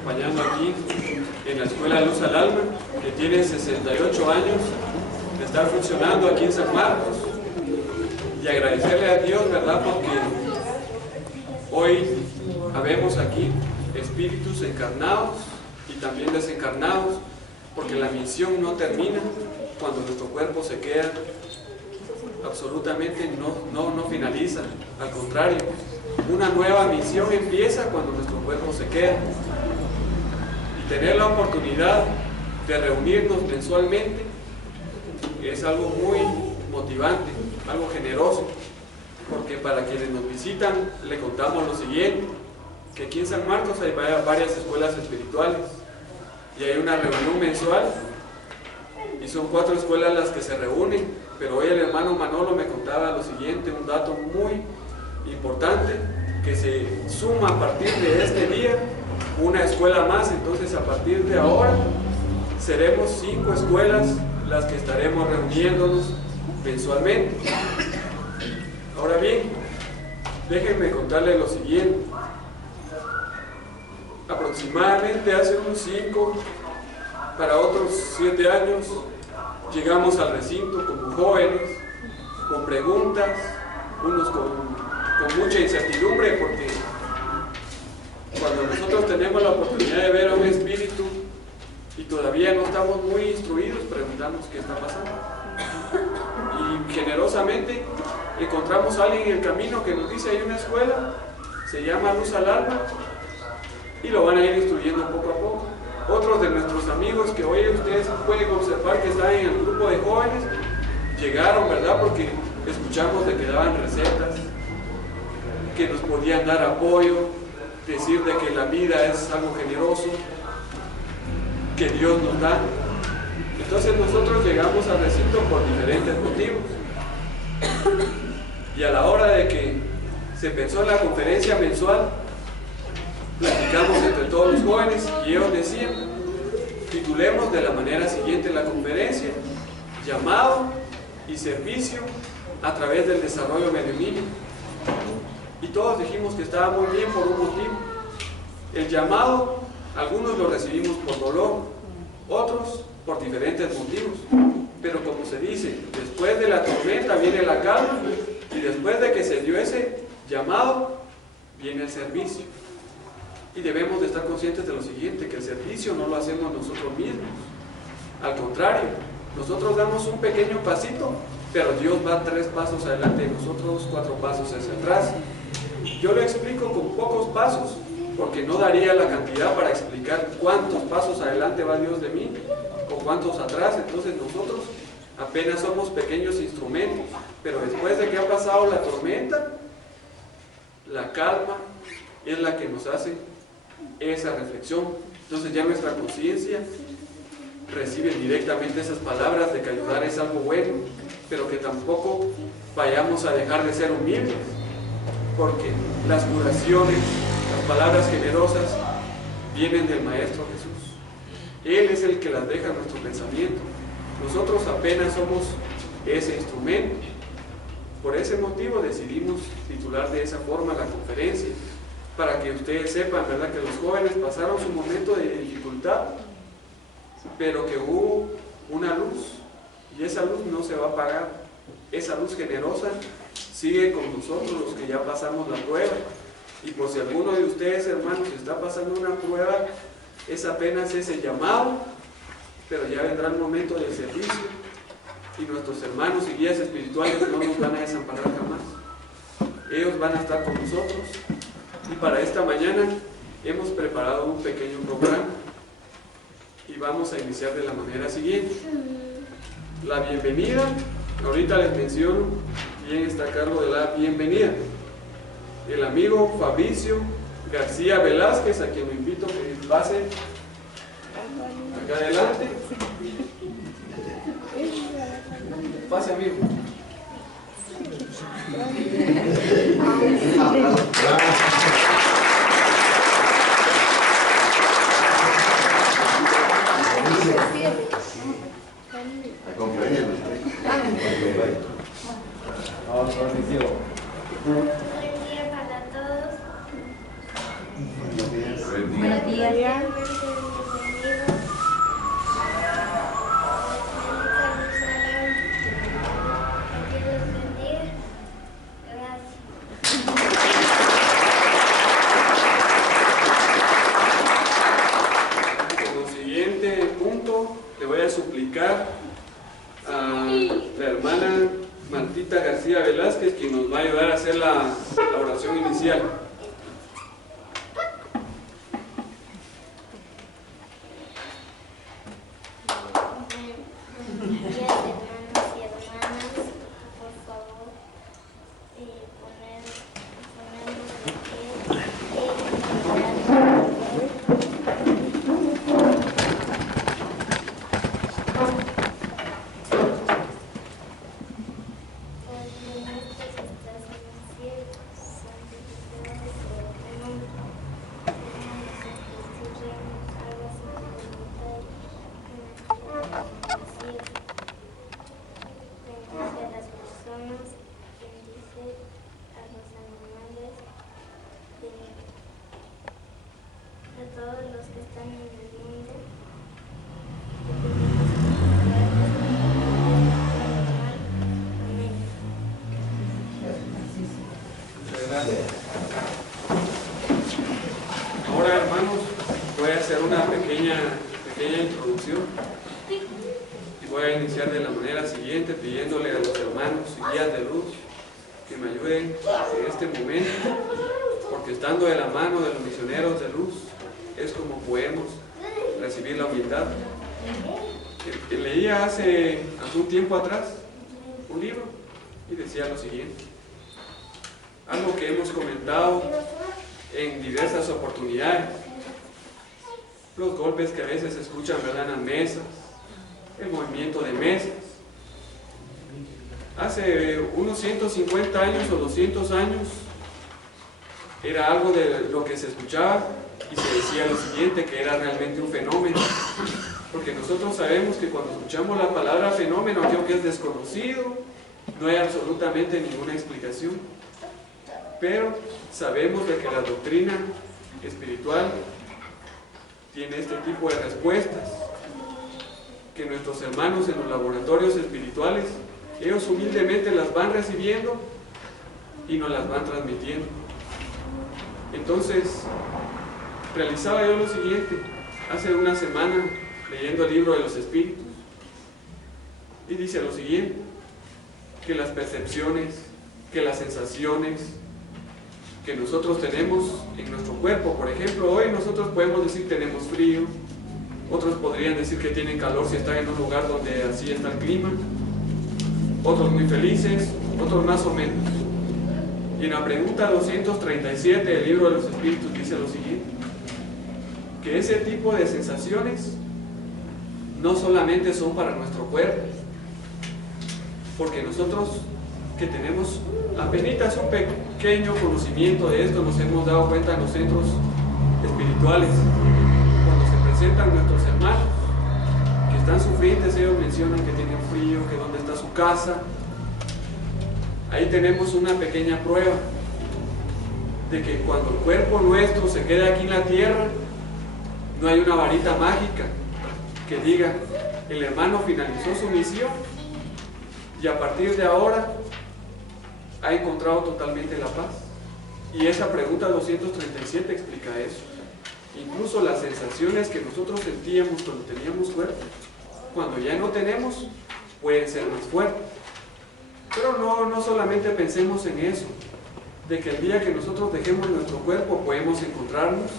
acompañando aquí en la Escuela Luz al Alma, que tiene 68 años de estar funcionando aquí en San Marcos, y agradecerle a Dios, ¿verdad?, porque hoy habemos aquí espíritus encarnados y también desencarnados, porque la misión no termina cuando nuestro cuerpo se queda, absolutamente no finaliza, al contrario, una nueva misión empieza cuando nuestro cuerpo se queda. Y tener la oportunidad de reunirnos mensualmente es algo muy motivante, algo generoso, porque para quienes nos visitan le contamos lo siguiente, que aquí en San Marcos hay varias escuelas espirituales y hay una reunión mensual y son 4 escuelas las que se reúnen, pero hoy el hermano Manolo me contaba lo siguiente, un dato muy importante, que se suma a partir de este día una escuela más. Entonces a partir de ahora seremos 5 escuelas las que estaremos reuniéndonos mensualmente. Ahora bien, déjenme contarles lo siguiente. Aproximadamente hace unos 5 para otros 7 años llegamos al recinto como jóvenes, con preguntas, unos con mucha incertidumbre, porque cuando nosotros tenemos la oportunidad de ver a un espíritu y todavía no estamos muy instruidos, preguntamos qué está pasando. Y generosamente encontramos a alguien en el camino que nos dice: hay una escuela, se llama Luz al Alma, y lo van a ir instruyendo poco a poco. Otros de nuestros amigos que hoy ustedes pueden observar que están en el grupo de jóvenes, llegaron, ¿verdad?, porque escuchamos de que daban recetas, que nos podían dar apoyo, decir de que la vida es algo generoso, que Dios nos da. Entonces nosotros llegamos al recinto por diferentes motivos. Y a la hora de que se pensó en la conferencia mensual, platicamos entre todos los jóvenes y ellos decían: titulemos de la manera siguiente la conferencia: llamado y servicio a través del desarrollo mediúnico. Y todos dijimos que estaba muy bien por un motivo. El llamado, algunos lo recibimos por dolor, otros por diferentes motivos, pero como se dice, después de la tormenta viene la calma, y después de que se dio ese llamado viene el servicio. Y debemos de estar conscientes de lo siguiente, que el servicio no lo hacemos nosotros mismos, al contrario, nosotros damos un pequeño pasito, pero Dios va 3 pasos adelante de nosotros, 4 pasos hacia atrás. Yo lo explico con pocos pasos, porque no daría la cantidad para explicar cuántos pasos adelante va Dios de mí, o cuántos atrás. Entonces nosotros apenas somos pequeños instrumentos, pero después de que ha pasado la tormenta, la calma es la que nos hace esa reflexión. Entonces ya nuestra conciencia recibe directamente esas palabras de que ayudar es algo bueno, pero que tampoco vayamos a dejar de ser humildes, porque las curaciones, las palabras generosas vienen del Maestro Jesús. Él es el que las deja en nuestro pensamiento. Nosotros apenas somos ese instrumento. Por ese motivo decidimos titular de esa forma la conferencia, para que ustedes sepan, ¿verdad?, que los jóvenes pasaron su momento de dificultad, pero que hubo una luz, y esa luz no se va a apagar. Esa luz generosa sigue con nosotros, los que ya pasamos la prueba. Y por si alguno de ustedes, hermanos, está pasando una prueba, es apenas ese llamado, pero ya vendrá el momento del servicio, y nuestros hermanos y guías espirituales no nos van a desamparar jamás. Ellos van a estar con nosotros. Y para esta mañana hemos preparado un pequeño programa y vamos a iniciar de la manera siguiente. La bienvenida, ahorita les menciono quién está a cargo de la bienvenida. El amigo Fabricio García Velázquez, a quien lo invito a que pase acá adelante. Pase, amigo. Acompáñanos. Buen día para todos. Buenos días. Buenos días. Como siguiente punto, le voy a suplicar a la hermana Martita García Velázquez, quien nos va a ayudar a hacer la oración inicial. Ahora, hermanos, voy a hacer una pequeña introducción y voy a iniciar de la manera siguiente, pidiéndole a los hermanos y guías de luz que me ayuden en este momento, porque estando de la mano de los misioneros de luz es como podemos recibir la humildad. Leía hace un tiempo atrás un libro y decía lo siguiente, algo que hemos comentado en diversas oportunidades, los golpes que a veces se escuchan, ¿verdad?, en las mesas, el movimiento de mesas. Hace unos 150 años o 200 años era algo de lo que se escuchaba y se decía lo siguiente, que era realmente un fenómeno, porque nosotros sabemos que cuando escuchamos la palabra fenómeno, aquello que es desconocido, no hay absolutamente ninguna explicación. Pero sabemos de que la doctrina espiritual tiene este tipo de respuestas, que nuestros hermanos en los laboratorios espirituales, ellos humildemente las van recibiendo y nos las van transmitiendo. Entonces, realizaba yo lo siguiente, hace una semana, leyendo el libro de los espíritus, y dice lo siguiente, que las percepciones, que las sensaciones que nosotros tenemos en nuestro cuerpo, por ejemplo, hoy nosotros podemos decir tenemos frío, otros podrían decir que tienen calor si están en un lugar donde así está el clima, otros muy felices, otros más o menos. Y en la pregunta 237 del libro de los espíritus dice lo siguiente, que ese tipo de sensaciones no solamente son para nuestro cuerpo, porque nosotros que tenemos apenas un pequeño conocimiento de esto, nos hemos dado cuenta en los centros espirituales, cuando se presentan nuestros hermanos que están sufrientes, ellos mencionan que tienen frío, que dónde está su casa. Ahí tenemos una pequeña prueba de que cuando el cuerpo nuestro se queda aquí en la tierra, no hay una varita mágica que diga, el hermano finalizó su misión y a partir de ahora ha encontrado totalmente la paz. Y esa pregunta 237 explica eso. Incluso las sensaciones que nosotros sentíamos cuando teníamos cuerpo, cuando ya no tenemos, pueden ser más fuertes. Pero no solamente pensemos en eso, de que el día que nosotros dejemos nuestro cuerpo podemos encontrarnos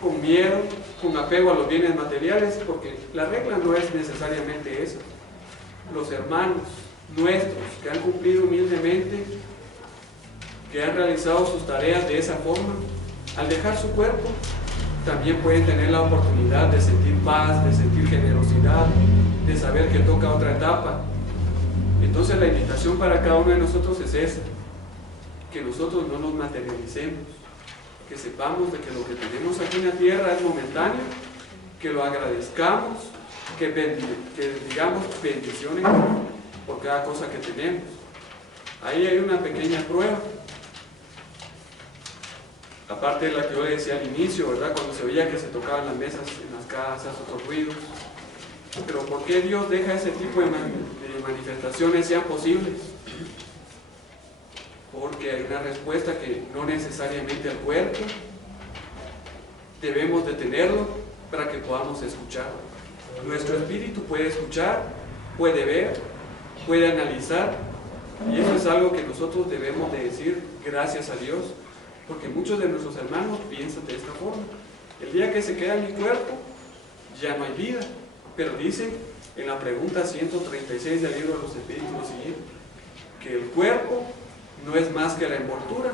con miedo, con apego a los bienes materiales, porque la regla no es necesariamente esa. Los hermanos nuestros que han cumplido humildemente, que han realizado sus tareas de esa forma, al dejar su cuerpo, también pueden tener la oportunidad de sentir paz, de sentir generosidad, de saber que toca otra etapa. Entonces la invitación para cada uno de nosotros es esa, que nosotros no nos materialicemos, que sepamos de que lo que tenemos aquí en la tierra es momentáneo, que lo agradezcamos, que digamos bendiciones por cada cosa que tenemos. Ahí hay una pequeña prueba. aparte de la que yo le decía al inicio, ¿verdad? Cuando se veía que se tocaban las mesas en las casas, otros ruidos. Pero ¿por qué Dios deja ese tipo de manifestaciones sean posibles? Porque hay una respuesta que no necesariamente el cuerpo debemos de tenerlo para que podamos escuchar. Nuestro espíritu puede escuchar, puede ver, puede analizar, y eso es algo que nosotros debemos de decir gracias a Dios, porque muchos de nuestros hermanos piensan de esta forma: el día que se queda mi cuerpo ya no hay vida. Pero dice en la pregunta 136 del libro de los Espíritus lo siguiente, que el cuerpo no es más que la envoltura.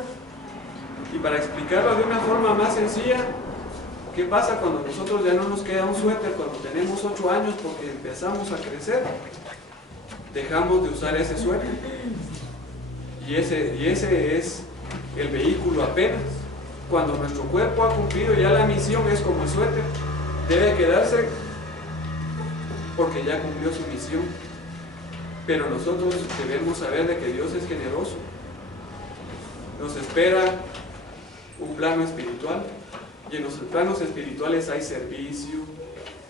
Y para explicarlo de una forma más sencilla, ¿qué pasa cuando nosotros ya no nos queda un suéter cuando tenemos 8 años porque empezamos a crecer? Dejamos de usar ese suéter. Y ese es el vehículo apenas. Cuando nuestro cuerpo ha cumplido ya la misión, es como el suéter, debe quedarse porque ya cumplió su misión. Pero nosotros debemos saber de que Dios es generoso. Nos espera un plano espiritual, y en los planos espirituales hay servicio,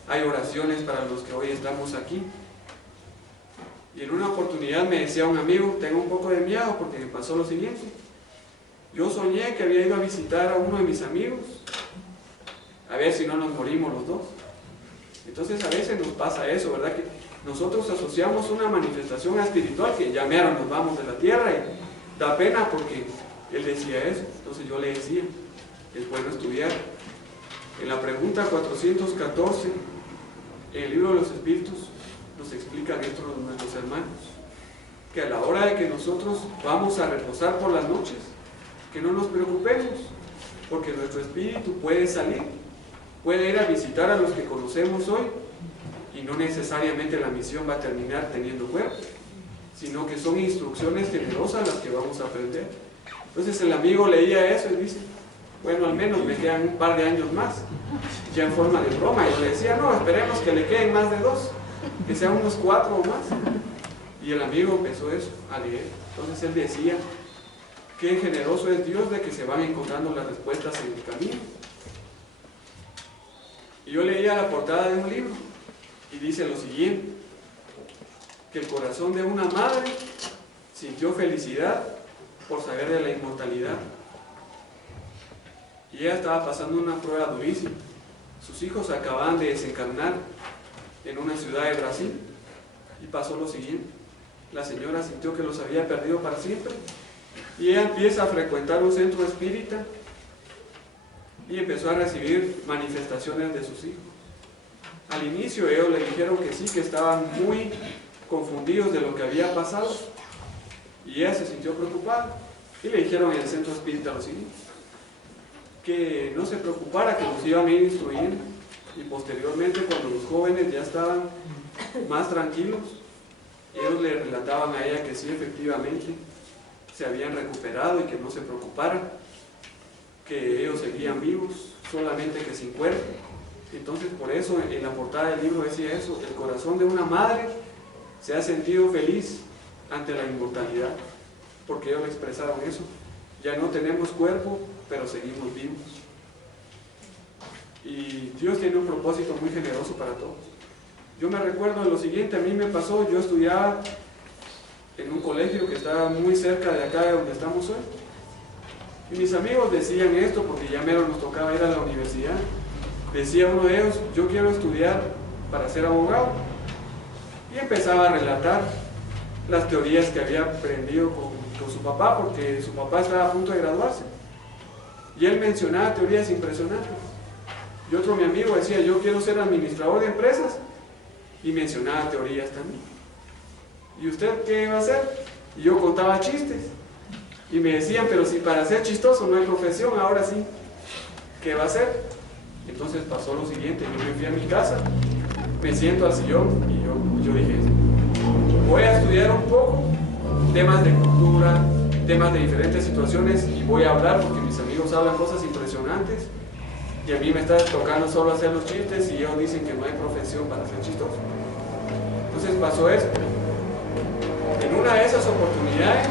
hay oraciones para los que hoy estamos aquí. Y en una oportunidad me decía un amigo: tengo un poco de miedo porque me pasó lo siguiente. Yo soñé que había ido a visitar a uno de mis amigos, a ver si no nos morimos los dos. Entonces a veces nos pasa eso, ¿verdad? Que nosotros asociamos una manifestación espiritual que ya mero nos vamos de la tierra, y da pena porque él decía eso. Entonces yo le decía: es bueno estudiar. En la pregunta 414, en el libro de los Espíritus, nos explican esto nuestros hermanos, que a la hora de que nosotros vamos a reposar por las noches, que no nos preocupemos, porque nuestro espíritu puede salir, puede ir a visitar a los que conocemos hoy, y no necesariamente la misión va a terminar teniendo cuerpo, sino que son instrucciones generosas las que vamos a aprender. Entonces el amigo leía eso y dice: bueno, al menos me quedan un par de años más, ya en forma de broma. Y yo le decía: no, esperemos que le queden más de 2, que sean unos 4 o más. Y el amigo empezó eso, a leer. Entonces él decía: qué generoso es Dios de que se van encontrando las respuestas en el camino. Y yo leía la portada de un libro y dice lo siguiente: que el corazón de una madre sintió felicidad por saber de la inmortalidad, y ella estaba pasando una prueba durísima. Sus hijos acababan de desencarnar en una ciudad de Brasil, y pasó lo siguiente: la señora sintió que los había perdido para siempre, y ella empieza a frecuentar un centro espírita y empezó a recibir manifestaciones de sus hijos. Al inicio ellos le dijeron que sí, que estaban muy confundidos de lo que había pasado, y ella se sintió preocupada, y le dijeron en el centro espírita lo siguiente: que no se preocupara, que nos iban a ir instruyendo. Y posteriormente, cuando los jóvenes ya estaban más tranquilos, ellos le relataban a ella que sí, efectivamente se habían recuperado y que no se preocupara, que ellos seguían vivos, solamente que sin cuerpo. Entonces, por eso en la portada del libro decía eso: el corazón de una madre se ha sentido feliz ante la inmortalidad, porque ellos le expresaron eso: ya no tenemos cuerpo, pero seguimos vivos. Y Dios tiene un propósito muy generoso para todos. Yo me recuerdo de lo siguiente: a mí me pasó, yo estudiaba en un colegio que estaba muy cerca de acá de donde estamos hoy, y mis amigos decían esto porque ya mero nos tocaba ir a la universidad. Decía uno de ellos: yo quiero estudiar para ser abogado, y empezaba a relatar las teorías que había aprendido con su papá, porque su papá estaba a punto de graduarse, y él mencionaba teorías impresionantes. Y otro mi amigo decía: yo quiero ser administrador de empresas, y mencionaba teorías también. ¿Y usted qué va a hacer? Y yo contaba chistes, y me decían: pero si para ser chistoso no hay profesión, ahora sí, ¿qué va a hacer? Entonces pasó lo siguiente: yo me fui a mi casa, me siento al sillón, y yo dije: voy a estudiar un poco temas de cultura, temas de diferentes situaciones, y voy a hablar porque mis amigos hablan cosas impresionantes, y a mí me está tocando solo hacer los chistes, y ellos dicen que no hay profesión para ser chistoso. Entonces pasó eso. En una de esas oportunidades,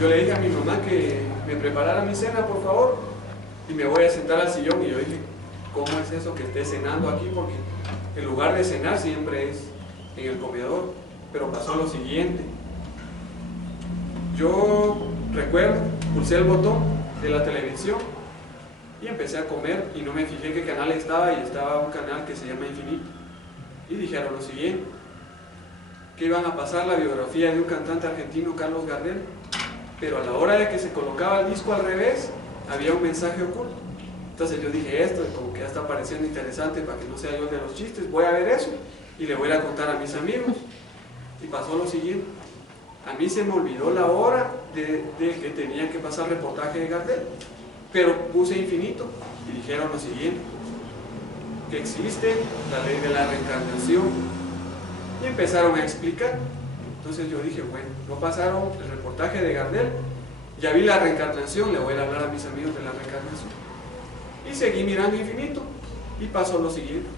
yo le dije a mi mamá que me preparara mi cena, por favor, y me voy a sentar al sillón. Y yo dije, ¿cómo es eso que esté cenando aquí? Porque el lugar de cenar siempre es en el comedor. Pero pasó lo siguiente. Yo recuerdo, pulsé el botón de la televisión y empecé a comer y no me fijé qué canal estaba, y estaba un canal que se llama Infinito. Y dijeron lo siguiente, que iban a pasar la biografía de un cantante argentino, Carlos Gardel, pero a la hora de que se colocaba el disco al revés, había un mensaje oculto. Entonces yo dije, esto como que ya está pareciendo interesante, para que no sea yo el de los chistes, voy a ver eso y le voy a contar a mis amigos. Y pasó lo siguiente, a mí se me olvidó la hora de que tenía que pasar el reportaje de Gardel, pero puse Infinito y dijeron lo siguiente, que existe la ley de la reencarnación, y empezaron a explicar. Entonces yo dije, bueno, no pasaron el reportaje de Gardel, ya vi la reencarnación, le voy a hablar a mis amigos de la reencarnación. Y seguí mirando Infinito y pasó lo siguiente.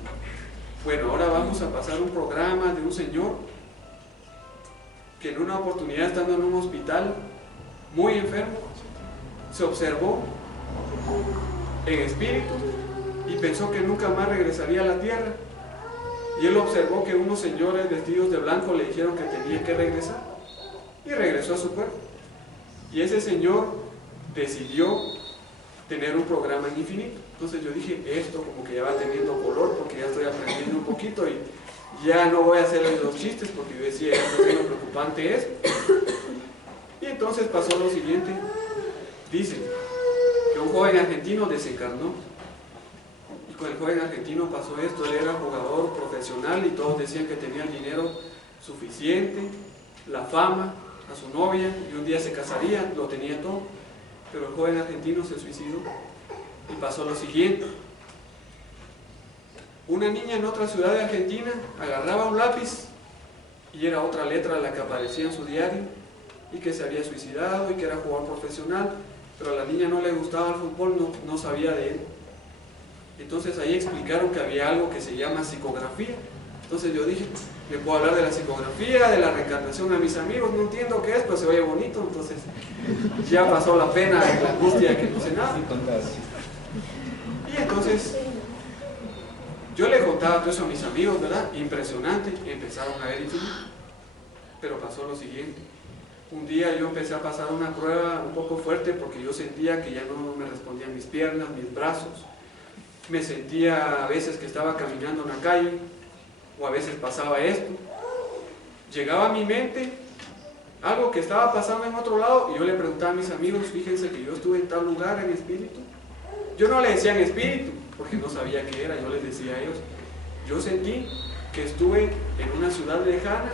Bueno, ahora vamos a pasar un programa de un señor que en una oportunidad, estando en un hospital muy enfermo, se observó en espíritu y pensó que nunca más regresaría a la tierra. Y él observó que unos señores vestidos de blanco le dijeron que tenía que regresar, y regresó a su cuerpo. Y ese señor decidió tener un programa en Infinito. Entonces yo dije, esto como que ya va teniendo color, porque ya estoy aprendiendo un poquito y ya no voy a hacerles los chistes, porque yo decía, esto es lo preocupante es. Y entonces pasó lo siguiente. Dice que un joven argentino desencarnó, y con el joven argentino pasó esto. Él era jugador profesional y todos decían que tenía el dinero suficiente, la fama, a su novia, y un día se casaría, lo tenía todo. Pero el joven argentino se suicidó y pasó lo siguiente. Una niña en otra ciudad de Argentina agarraba un lápiz y era otra letra la que aparecía en su diario, y que se había suicidado y que era jugador profesional, pero a la niña no le gustaba el fútbol, no sabía de él. Entonces ahí explicaron que había algo que se llama psicografía. Entonces yo dije, le puedo hablar de la psicografía, de la reencarnación a mis amigos, no entiendo qué es, pero se oye bonito. Entonces ya pasó la pena, la angustia que no sé nada. Y entonces yo le contaba todo eso a mis amigos, ¿verdad? Impresionante, y empezaron a ver Infinito. Pero pasó lo siguiente. Un día yo empecé a pasar una prueba un poco fuerte, porque yo sentía que ya no me respondían mis piernas, mis brazos. Me sentía a veces que estaba caminando en la calle, o a veces pasaba esto. Llegaba a mi mente algo que estaba pasando en otro lado, y yo le preguntaba a mis amigos, fíjense que yo estuve en tal lugar en espíritu. Yo no le decía en espíritu, porque no sabía qué era. Yo les decía a ellos, yo sentí que estuve en una ciudad lejana,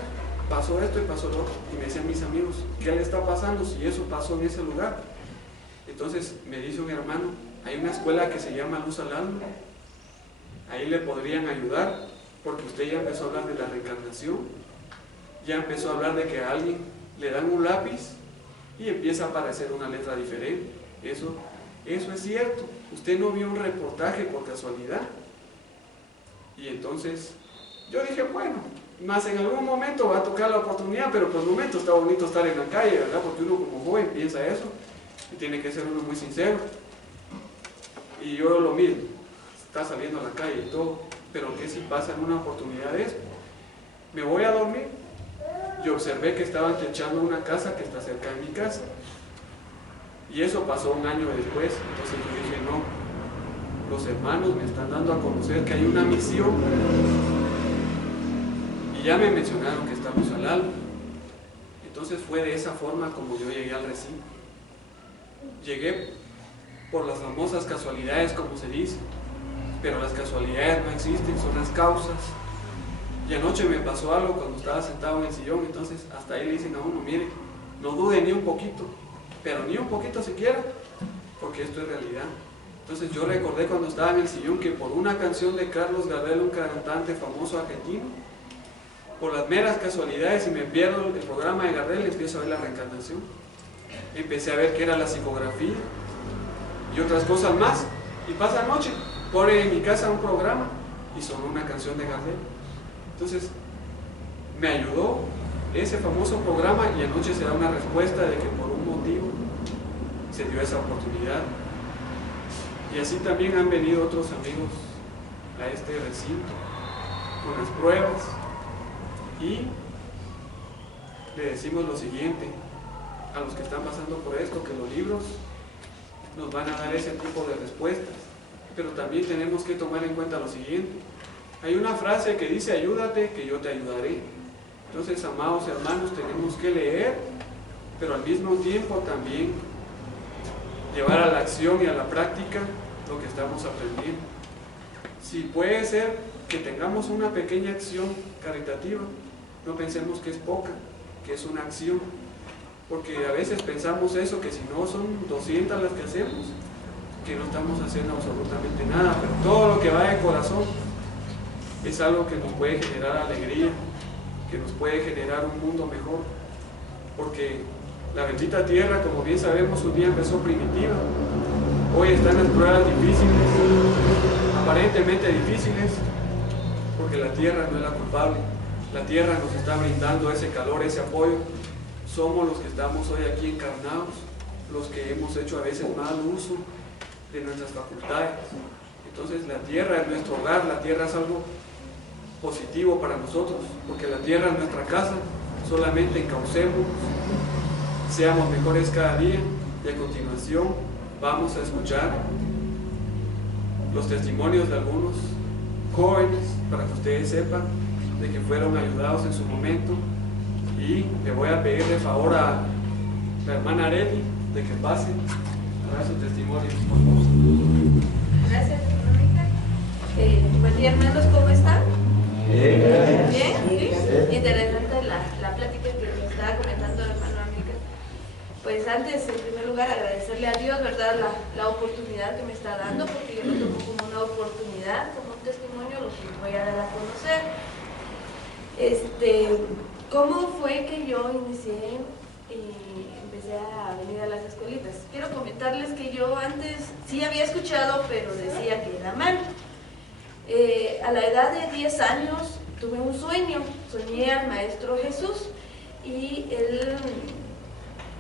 pasó esto y pasó lo otro. Y me decían mis amigos, ¿qué le está pasando si eso pasó en ese lugar? Entonces me dice un hermano, hay una escuela que se llama Luz al Alma, ahí le podrían ayudar, porque usted ya empezó a hablar de la reencarnación, ya empezó a hablar de que a alguien le dan un lápiz y empieza a aparecer una letra diferente. Eso es cierto. Usted no vio un reportaje por casualidad. Y entonces yo dije, bueno, más en algún momento va a tocar la oportunidad, pero por el momento está bonito estar en la calle, ¿verdad? Porque uno como joven piensa eso y tiene que ser uno muy sincero. Y yo lo miro, está saliendo a la calle y todo, pero ¿qué si pasa en una oportunidad de eso? Me voy a dormir y observé que estaban techando una casa que está cerca de mi casa. Y eso pasó un año después. Entonces yo dije, no, los hermanos me están dando a conocer que hay una misión. Y ya me mencionaron que está Luz al Alma. Entonces fue de esa forma como yo llegué al recinto. Llegué por las famosas casualidades, como se dice, pero las casualidades no existen, son las causas. Y anoche me pasó algo cuando estaba sentado en el sillón. Entonces hasta ahí le dicen a uno, mire, no dude ni un poquito, pero ni un poquito siquiera, porque esto es realidad. Entonces yo recordé cuando estaba en el sillón que por una canción de Carlos Gardel, un cantante famoso argentino, por las meras casualidades, y me pierdo el programa de Gardel, empiezo a ver la reencarnación. Empecé a ver qué era la psicografía y otras cosas más. Y pasa noche, pone en mi casa un programa y sonó una canción de Gardel. Entonces me ayudó ese famoso programa, y anoche se da una respuesta de que por un motivo se dio esa oportunidad. Y así también han venido otros amigos a este recinto con las pruebas, y le decimos lo siguiente a los que están pasando por esto, que los libros nos van a dar ese tipo de respuestas, pero también tenemos que tomar en cuenta lo siguiente. Hay una frase que dice: ayúdate que yo te ayudaré. Entonces, amados hermanos, tenemos que leer, pero al mismo tiempo también llevar a la acción y a la práctica lo que estamos aprendiendo. Si puede ser que tengamos una pequeña acción caritativa, no pensemos que es poca, que es una acción, porque a veces pensamos eso, que si no son 200 las que hacemos, que no estamos haciendo absolutamente nada, pero todo lo que va de corazón es algo que nos puede generar alegría, que nos puede generar un mundo mejor, porque la bendita tierra, como bien sabemos, un día empezó primitiva, hoy están las pruebas difíciles, aparentemente difíciles, porque la tierra no es la culpable, la tierra nos está brindando ese calor, ese apoyo. Somos los que estamos hoy aquí encarnados, los que hemos hecho a veces mal uso de nuestras facultades. Entonces la tierra es nuestro hogar, la tierra es algo positivo para nosotros, porque la tierra es nuestra casa. Solamente encaucemos, seamos mejores cada día, y a continuación vamos a escuchar los testimonios de algunos jóvenes para que ustedes sepan de que fueron ayudados en su momento. Y le voy a pedir de favor a la hermana Areli de que pase a dar su testimonio, por favor. Gracias, hermanita. Buen día, hermanos, ¿cómo están? Bien. ¿Sí? Interesante la plática que me estaba comentando el hermano Amica. Pues antes, en primer lugar, agradecerle a Dios, ¿verdad?, la oportunidad que me está dando, porque yo lo tomo como una oportunidad, como un testimonio, lo que voy a dar a conocer. ¿Cómo fue que yo inicié y empecé a venir a las escuelitas? Quiero comentarles que yo antes sí había escuchado, pero decía que era mal. A la edad de 10 años tuve un sueño, soñé al Maestro Jesús, y él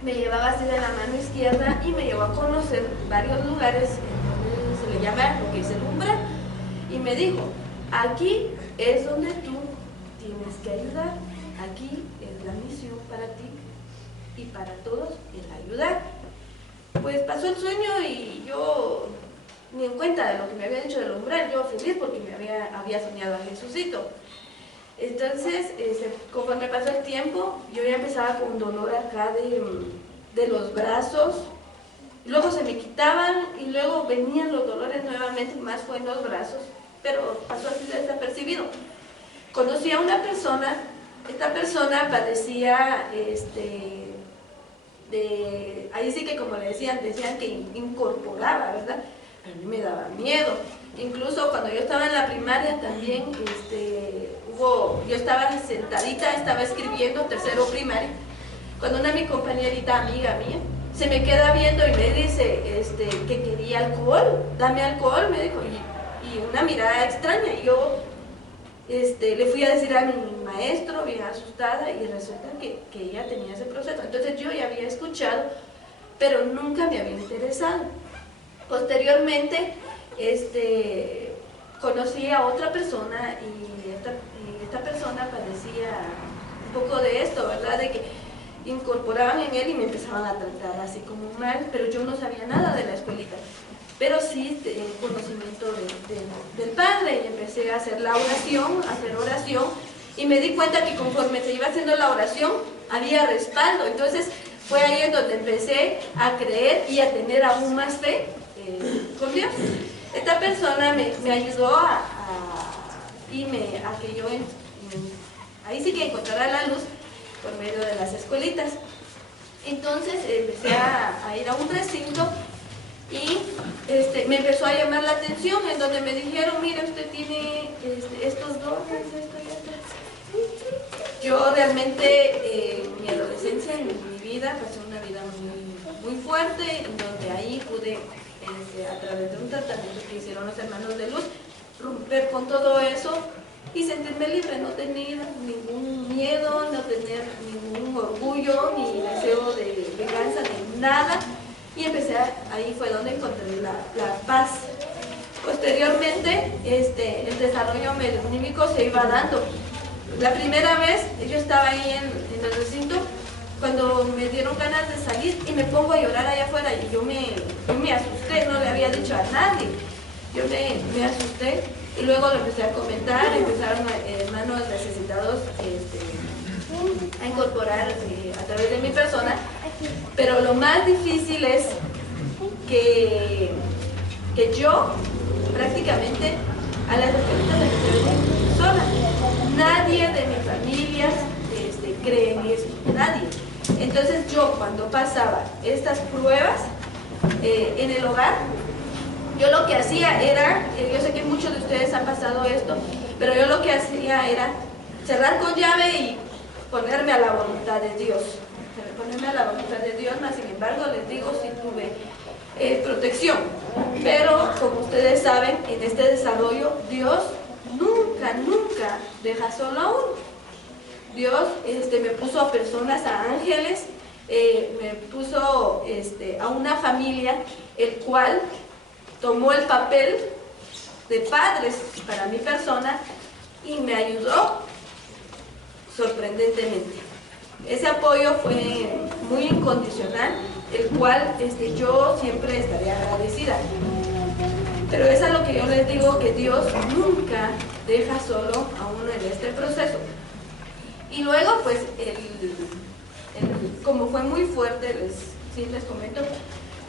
me llevaba así de la mano izquierda y me llevó a conocer varios lugares donde se le llama lo que es el umbral, y me dijo: aquí es donde tú tienes que ayudar, aquí es la misión para ti y para todos, el ayudar. Pues pasó el sueño y yo ni en cuenta de lo que me había dicho del umbral, yo feliz porque me había soñado a Jesucito. Entonces, conforme pasó el tiempo, yo ya empezaba con un dolor acá de los brazos, luego se me quitaban y luego venían los dolores nuevamente, más fue en los brazos, pero pasó así desapercibido. Conocí a una persona, esta persona padecía ahí sí que, como le decían que incorporaba, ¿verdad? A mí me daba miedo. Incluso cuando yo estaba en la primaria también, yo estaba sentadita, estaba escribiendo tercero primaria, cuando una mi compañerita, amiga mía, se me queda viendo y me dice que quería alcohol, dame alcohol, me dijo, y una mirada extraña. Y yo le fui a decir a mi maestro, bien asustada, y resulta que ella tenía ese proceso. Entonces yo ya había escuchado, pero nunca me había interesado. Posteriormente, conocí a otra persona, y esta persona padecía un poco de esto, ¿verdad? De que incorporaban en él y me empezaban a tratar así como mal, pero yo no sabía nada de la escuelita, pero sí conocimiento del Padre, y empecé a hacer oración, y me di cuenta que conforme se iba haciendo la oración, había respaldo. Entonces fue ahí en donde empecé a creer y a tener aún más fe con Dios. Esta persona me ayudó a que yo ahí sí que encontrara la luz por medio de las escuelitas. Entonces empecé a ir a un recinto y me empezó a llamar la atención, en donde me dijeron: mire, usted tiene estos dones, esto y esto. Yo realmente en mi adolescencia, en mi vida, pasé una vida muy fuerte, en donde ahí pude, a través de un tratamiento que hicieron los hermanos de luz, romper con todo eso y sentirme libre, no tener ningún miedo, no tener ningún orgullo ni deseo de venganza, de nada. y ahí fue donde encontré la paz. Posteriormente, el desarrollo medionímico se iba dando. La primera vez yo estaba ahí en el recinto, cuando me dieron ganas de salir y me pongo a llorar allá afuera, y yo me asusté, no le había dicho a nadie, yo me asusté, y luego lo empecé a comentar, empezaron hermanos necesitados a incorporar a través de mi persona, pero lo más difícil es que yo prácticamente a las escuelitas empecé a venir sola. Nadie de mi familia cree en eso, nadie. Entonces yo, cuando pasaba estas pruebas en el hogar, yo lo que hacía era, yo sé que muchos de ustedes han pasado esto, pero yo lo que hacía era cerrar con llave y ponerme a la voluntad de Dios. Ponerme a la voluntad de Dios, mas sin embargo les digo, sí tuve protección. Pero como ustedes saben, en este desarrollo, Dios nunca deja solo a uno. Dios me puso a personas, a ángeles, me puso a una familia, el cual tomó el papel de padres para mi persona y me ayudó sorprendentemente. Ese apoyo fue muy incondicional, el cual yo siempre estaré agradecida. Pero eso es lo que yo les digo, que Dios nunca deja solo a uno en este proceso. Y luego, pues, como fue muy fuerte, les comento,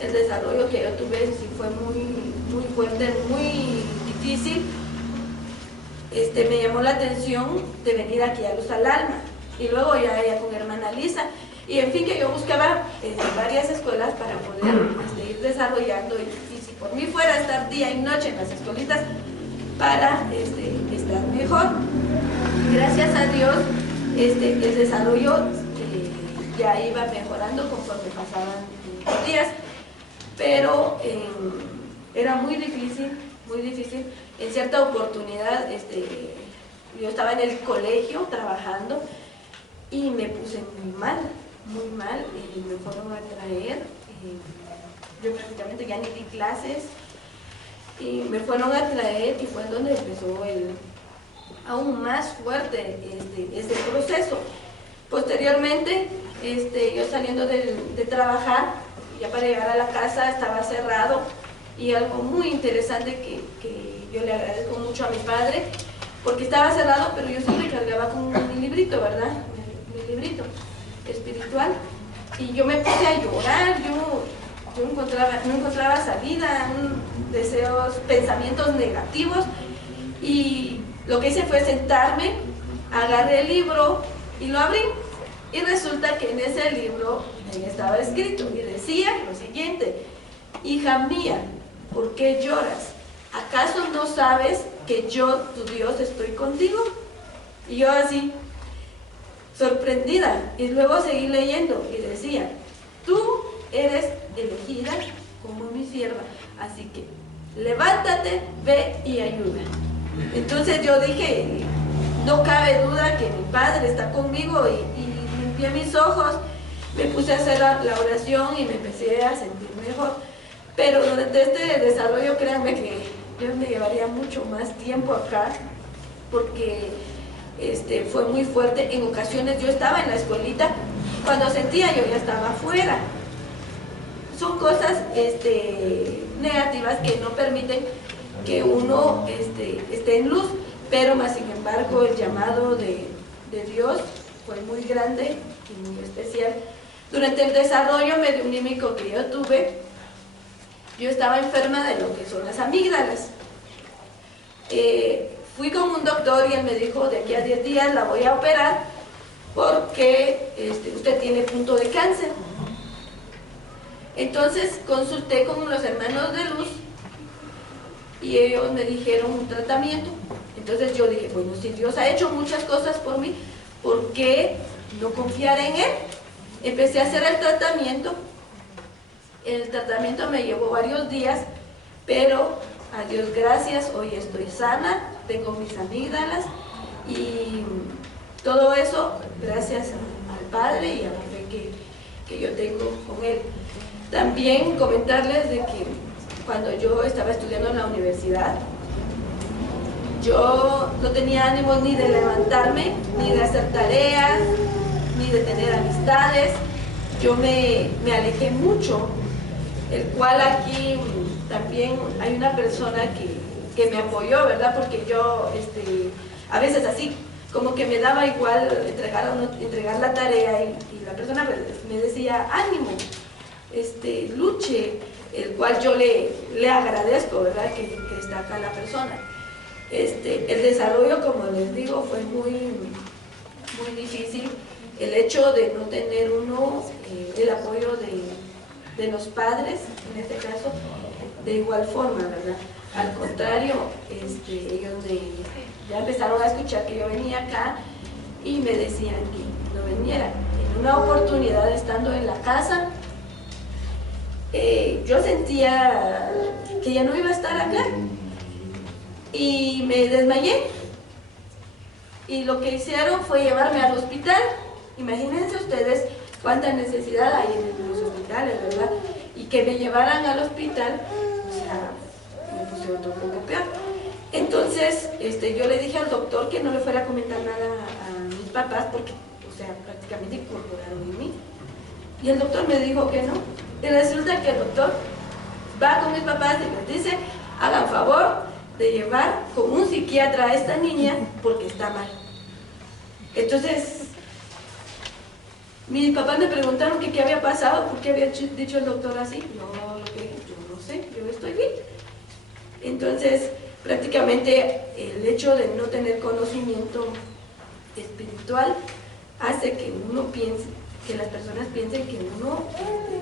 el desarrollo que yo tuve sí fue muy fuerte, muy difícil. Me llamó la atención de venir aquí a Luz al Alma, y luego ya con hermana Lisa, y en fin, que yo buscaba varias escuelas para poder ir desarrollando, y si por mí fuera estar día y noche en las escuelitas para estar mejor. Gracias a Dios, el desarrollo ya iba mejorando conforme pasaban los días, pero era muy difícil. En cierta oportunidad, yo estaba en el colegio trabajando y me puse muy mal, y me fueron a traer, yo prácticamente ya ni di clases, y me fueron a traer, y fue donde empezó aún más fuerte este proceso. Posteriormente, yo saliendo de trabajar, ya para llegar a la casa estaba cerrado, y algo muy interesante que yo le agradezco mucho a mi padre, porque estaba cerrado, pero yo siempre cargaba con mi librito, ¿verdad? Mi librito espiritual, y yo me puse a llorar, yo no encontraba salida, deseos, pensamientos negativos, y lo que hice fue sentarme, agarré el libro y lo abrí, y resulta que en ese libro estaba escrito, y decía lo siguiente: hija mía, ¿por qué lloras? ¿Acaso no sabes que yo, tu Dios, estoy contigo? Y yo así, sorprendida, y luego seguí leyendo, y decía: tú eres elegida como mi sierva, así que levántate, ve y ayuda. Entonces yo dije, no cabe duda que mi Padre está conmigo, y limpié mis ojos, me puse a hacer la oración y me empecé a sentir mejor. Pero durante este desarrollo, créanme que yo me llevaría mucho más tiempo acá, porque fue muy fuerte. En ocasiones yo estaba en la escuelita, cuando sentía yo ya estaba afuera. Son cosas negativas que no permiten que uno esté en luz, pero más sin embargo el llamado de Dios fue muy grande y muy especial. Durante el desarrollo medionímico que yo tuve, yo estaba enferma de lo que son las amígdalas. Fui con un doctor y él me dijo: de aquí a 10 días la voy a operar porque usted tiene punto de cáncer. Entonces consulté con los hermanos de luz y ellos me dijeron un tratamiento. Entonces yo dije, bueno, si Dios ha hecho muchas cosas por mí, ¿por qué no confiar en Él? Empecé a hacer el tratamiento. El tratamiento me llevó varios días, pero a Dios gracias, hoy estoy sana, tengo mis amígdalas, y todo eso gracias al Padre y a la fe que yo tengo con Él. También comentarles de que cuando yo estaba estudiando en la universidad, yo no tenía ánimo ni de levantarme, ni de hacer tareas, ni de tener amistades. Yo me alejé mucho, el cual aquí también hay una persona que me apoyó, ¿verdad? Porque yo a veces así, como que me daba igual entregar la tarea y la persona me decía, ánimo, luche, el cual yo le agradezco, ¿verdad? Que está acá la persona. El desarrollo, como les digo, fue muy, muy difícil. El hecho de no tener uno el apoyo de los padres, en este caso, de igual forma, ¿verdad? Al contrario, ellos ya empezaron a escuchar que yo venía acá y me decían que no viniera. En una oportunidad, estando en la casa, yo sentía que ya no iba a estar acá y me desmayé. Y lo que hicieron fue llevarme al hospital. Imagínense ustedes cuánta necesidad hay en los hospitales, ¿verdad? Y que me llevaran al hospital, o sea, me pusieron todo un poco peor. Entonces, yo le dije al doctor que no le fuera a comentar nada a mis papás porque, o sea, prácticamente incorporaron en mí. Y el doctor me dijo que no. Y resulta que el doctor va con mis papás y les dice, hagan favor de llevar con un psiquiatra a esta niña porque está mal. Entonces, mis papás me preguntaron que qué había pasado, por qué había dicho el doctor así. Yo no sé, yo estoy bien. Entonces, prácticamente el hecho de no tener conocimiento espiritual hace que uno piense, que las personas piensen que uno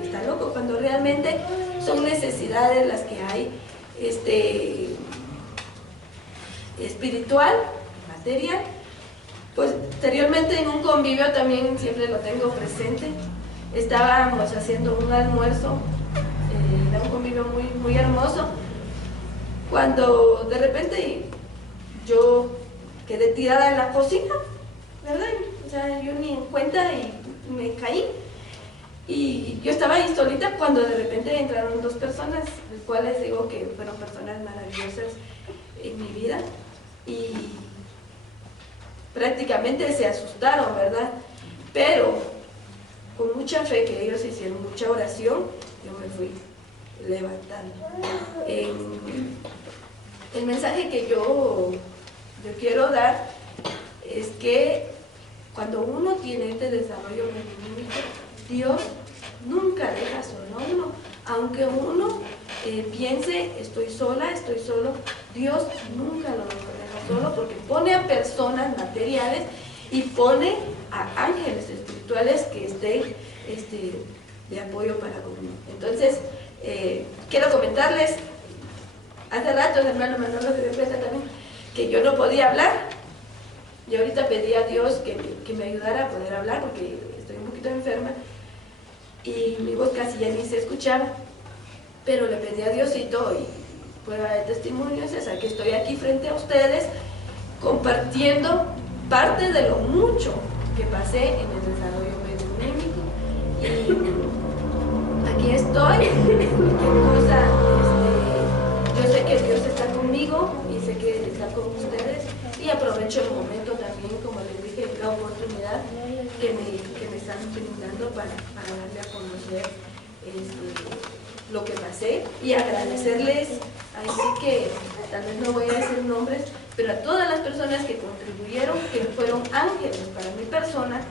está loco, cuando realmente son necesidades las que hay espiritual, material. Posteriormente en un convivio también siempre lo tengo presente. Estábamos haciendo un almuerzo, era un convivio muy, muy hermoso, cuando de repente yo quedé tirada en la cocina, ¿verdad? O sea, yo ni en cuenta y me caí. Y yo estaba ahí solita cuando de repente entraron dos personas, las cuales digo que fueron personas maravillosas en mi vida. Y prácticamente se asustaron, ¿verdad? Pero con mucha fe, que ellos hicieron mucha oración, yo me fui levantando. El mensaje que yo quiero dar es que cuando uno tiene este desarrollo mecanímico, Dios nunca deja solo a uno. Aunque uno piense, estoy sola, estoy solo, Dios nunca lo deja solo, porque pone a personas materiales y pone a ángeles espirituales que estén de apoyo para uno. Entonces, quiero comentarles, hace rato el hermano Manolo se dio cuenta también que yo no podía hablar, y ahorita pedí a Dios que me ayudara a poder hablar porque estoy un poquito enferma y mi voz casi ya ni se escuchaba, pero le pedí a Diosito, y prueba de testimonio es esa, que estoy aquí frente a ustedes compartiendo parte de lo mucho que pasé en el desarrollo mecanímico. Y aquí estoy, cualquier cosa, yo sé que Dios está conmigo y sé que está con ustedes, y aprovecho el momento también, como les dije, la oportunidad que me están brindando para darle a conocer lo que pasé, y agradecerles, así que tal vez no voy a decir nombres, pero a todas las personas que contribuyeron, que fueron ángeles para mi persona,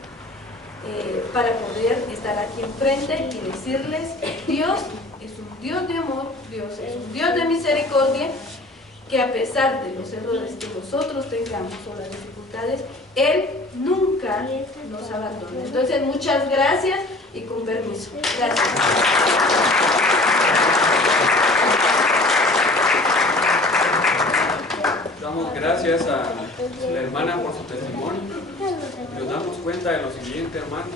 para poder estar aquí enfrente y decirles, Dios es un Dios de amor, Dios es un Dios de misericordia, que a pesar de los errores que nosotros tengamos o las dificultades, Él nunca nos abandona. Entonces, muchas gracias y con permiso. Gracias. Damos gracias a la hermana por su testimonio. Nos damos cuenta de lo siguiente, hermano,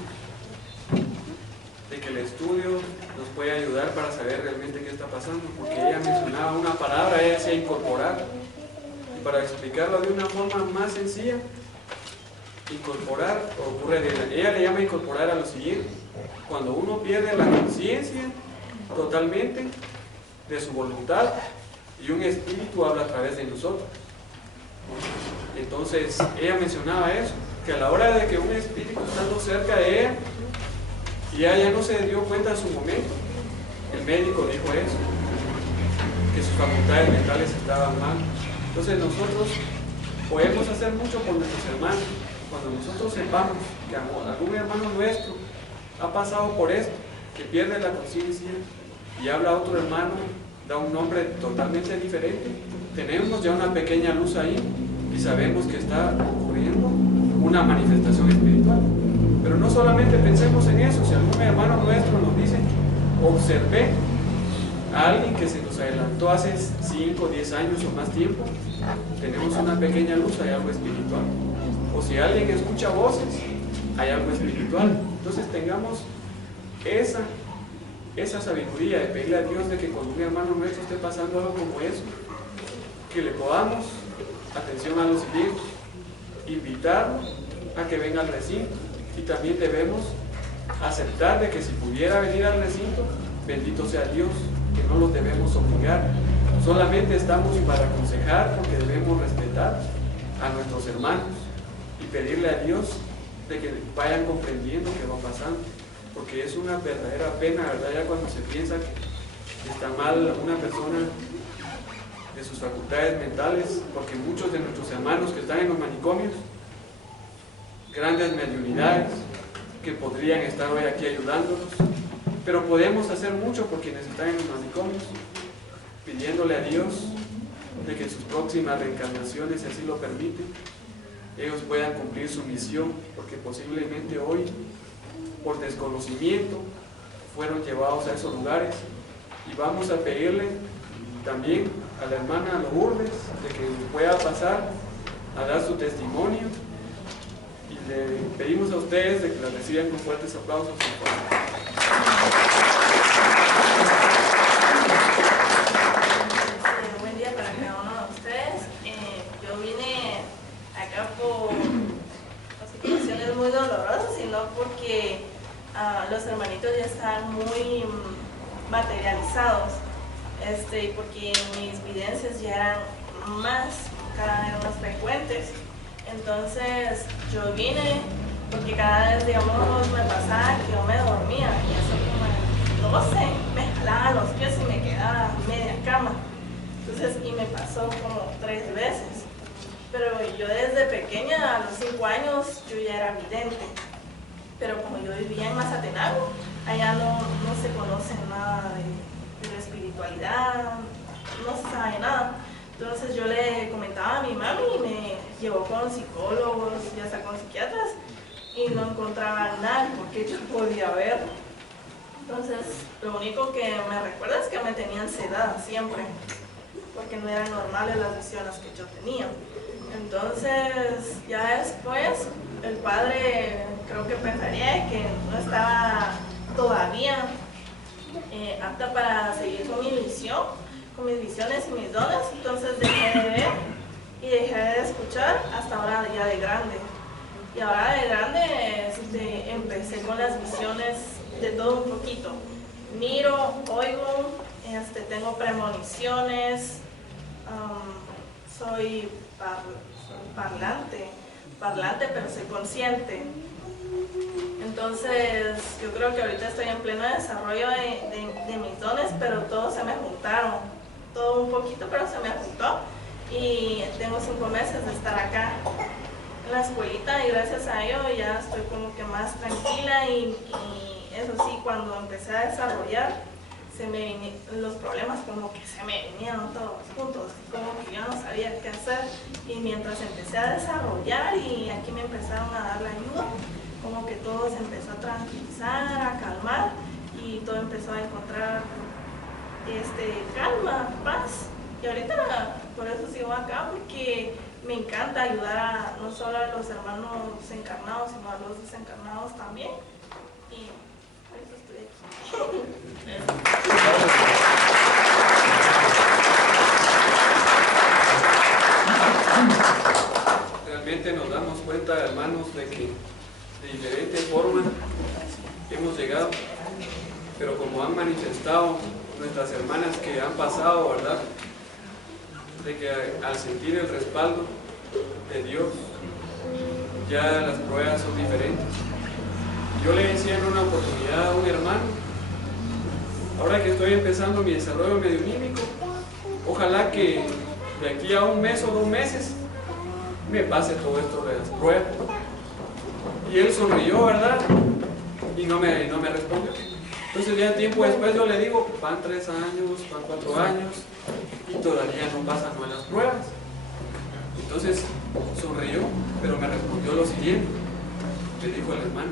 de que el estudio nos puede ayudar para saber realmente qué está pasando, porque ella mencionaba una palabra, ella decía incorporar, y para explicarlo de una forma más sencilla, incorporar ocurre ella le llama incorporar a lo siguiente: cuando uno pierde la conciencia totalmente de su voluntad y un espíritu habla a través de nosotros. Entonces ella mencionaba eso, que a la hora de que un espíritu estando cerca de ella y ella ya no se dio cuenta en su momento, el médico dijo eso, que sus facultades mentales estaban mal. Entonces nosotros podemos hacer mucho por nuestros hermanos cuando nosotros sepamos que algún hermano nuestro ha pasado por esto, que pierde la conciencia y habla a otro hermano, da un nombre totalmente diferente. Tenemos ya una pequeña luz ahí y sabemos que está ocurriendo una manifestación espiritual. Pero no solamente pensemos en eso. Si algún hermano nuestro nos dice, observé a alguien que se nos adelantó hace 5 o 10 años o más tiempo, tenemos una pequeña luz, hay algo espiritual. O si alguien escucha voces, hay algo espiritual. Entonces tengamos esa sabiduría de pedirle a Dios de que cuando un hermano nuestro esté pasando algo como eso, que le podamos, atención a lo siguiente, invitarlo a que venga al recinto, y también debemos aceptar de que si pudiera venir al recinto, bendito sea Dios, que no los debemos obligar, solamente estamos para aconsejar porque debemos respetar a nuestros hermanos y pedirle a Dios de que vayan comprendiendo qué va pasando, porque es una verdadera pena, ¿verdad? Ya cuando se piensa que está mal una persona de sus facultades mentales, porque muchos de nuestros hermanos que están en los manicomios, grandes mediunidades, que podrían estar hoy aquí ayudándonos, pero podemos hacer mucho por quienes están en los manicomios, pidiéndole a Dios de que en sus próximas reencarnaciones, si así lo permiten, ellos puedan cumplir su misión, porque posiblemente hoy, por desconocimiento, fueron llevados a esos lugares. Y vamos a pedirle también a la hermana Lourdes de que pueda pasar a dar su testimonio, y le pedimos a ustedes de que la reciban con fuertes aplausos. Buen día para cada uno de ustedes. Yo vine acá por situaciones muy dolorosas, sino porque los hermanitos ya están muy materializados, y porque mis videncias ya eran cada vez más frecuentes. Entonces yo vine porque cada vez, digamos, me pasaba que yo me dormía y eso como a las 12 me jalaban los pies y me quedaba media cama. Entonces, y me pasó como 3 veces. Pero yo desde pequeña, a los 5 años, yo ya era vidente. Pero como yo vivía en Mazatenango, allá no se conoce nada de la espiritualidad, no se sabe nada. Entonces yo le comentaba a mi mami y me llevó con psicólogos y hasta con psiquiatras y no encontraba nada porque yo podía ver. Entonces lo único que me recuerda es que me tenían sedada siempre, porque no eran normales las visiones que yo tenía. Entonces ya después el padre creo que pensaría que no estaba todavía apta para seguir con mi visión, con mis visiones y mis dones. Entonces dejé de ver y dejé de escuchar hasta ahora ya de grande. Y ahora de grande empecé con las visiones de todo un poquito. Miro, oigo, tengo premoniciones, soy parlante, pero soy consciente. Entonces yo creo que ahorita estoy en pleno desarrollo de mis dones, pero todos se me juntaron, todo un poquito, pero se me juntó, y tengo 5 meses de estar acá en la escuelita, y gracias a ello ya estoy como que más tranquila, y eso sí, cuando empecé a desarrollar los problemas como que se me vinieron todos juntos, como que yo no sabía qué hacer, y mientras empecé a desarrollar y aquí me empezaron a dar la ayuda, como que todo se empezó a tranquilizar, a calmar, y todo empezó a encontrar calma, paz. Y ahorita por eso sigo acá, porque me encanta ayudar no solo a los hermanos encarnados, sino a los desencarnados también, y por eso estoy aquí. Realmente nos damos cuenta, hermanos, de que de diferente forma hemos llegado. pero como han manifestado nuestras hermanas que han pasado, ¿verdad? De que al sentir el respaldo de Dios, ya las pruebas son diferentes. Yo le decía en una oportunidad a un hermano, ahora que estoy empezando mi desarrollo medionímico, ojalá que de aquí a un mes o 2 meses me pase todo esto de las pruebas. Y él sonrió, ¿verdad? Y no me respondió. Entonces ya tiempo después yo le digo, van 3 años, van 4 años y todavía no pasan de las pruebas. Entonces sonrió, pero me respondió lo siguiente. Le dijo el hermano,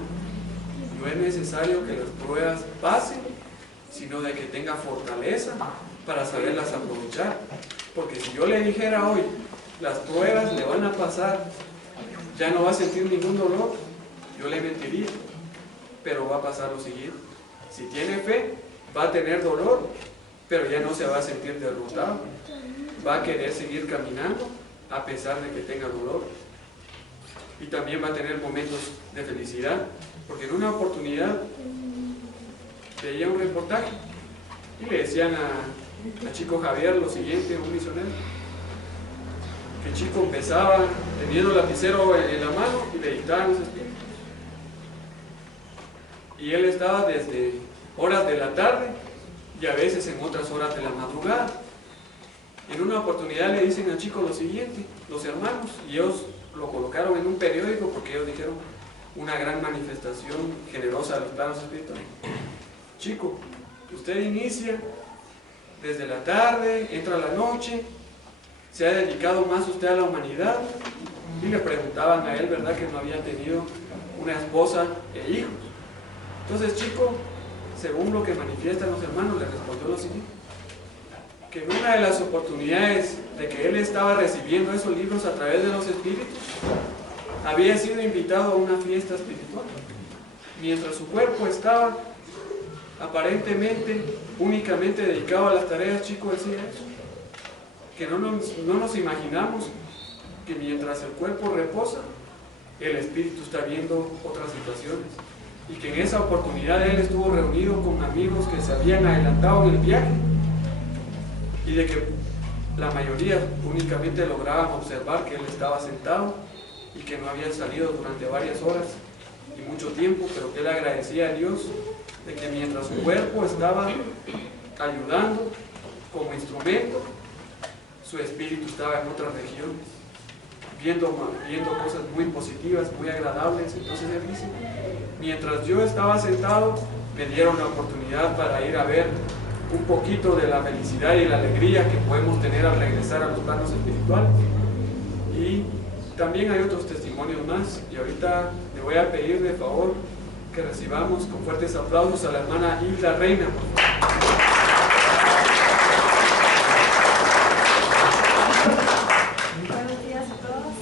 no es necesario que las pruebas pasen, sino de que tenga fortaleza para saberlas aprovechar. Porque si yo le dijera hoy, las pruebas le van a pasar, ya no va a sentir ningún dolor, yo le mentiría. Pero va a pasar lo siguiente. Si tiene fe, va a tener dolor, pero ya no se va a sentir derrotado. Va a querer seguir caminando a pesar de que tenga dolor. Y también va a tener momentos de felicidad. Porque en una oportunidad veía un reportaje y le decían a Chico Javier lo siguiente, un misionero, que Chico empezaba teniendo el lapicero en la mano y le dictaban los espíritus. Y él estaba desde horas de la tarde y a veces en otras horas de la madrugada. En una oportunidad le dicen a Chico lo siguiente, los hermanos, y ellos lo colocaron en un periódico porque ellos dijeron una gran manifestación generosa de los planos espirituales. Chico, usted inicia desde la tarde, entra la noche, se ha dedicado más usted a la humanidad, y le preguntaban a él, ¿verdad?, que no había tenido una esposa e hijos. Entonces Chico, según lo que manifiestan los hermanos, le respondió lo siguiente, que en una de las oportunidades de que él estaba recibiendo esos libros a través de los espíritus, había sido invitado a una fiesta espiritual. Mientras su cuerpo estaba aparentemente únicamente dedicado a las tareas, Chico decía eso, que no nos imaginamos que mientras el cuerpo reposa, el espíritu está viendo otras situaciones, y que en esa oportunidad él estuvo reunido con amigos que se habían adelantado en el viaje, y de que la mayoría únicamente lograban observar que él estaba sentado y que no había salido durante varias horas y mucho tiempo, pero que él agradecía a Dios de que mientras su cuerpo estaba ayudando como instrumento, su espíritu estaba en otras regiones, viendo cosas muy positivas, muy agradables. Entonces él dice, mientras yo estaba sentado, me dieron la oportunidad para ir a ver un poquito de la felicidad y la alegría que podemos tener al regresar a los planos espirituales. Y también hay otros testimonios más, y ahorita le voy a pedir de favor que recibamos con fuertes aplausos a la hermana Hilda Reina. Buenos días a todos.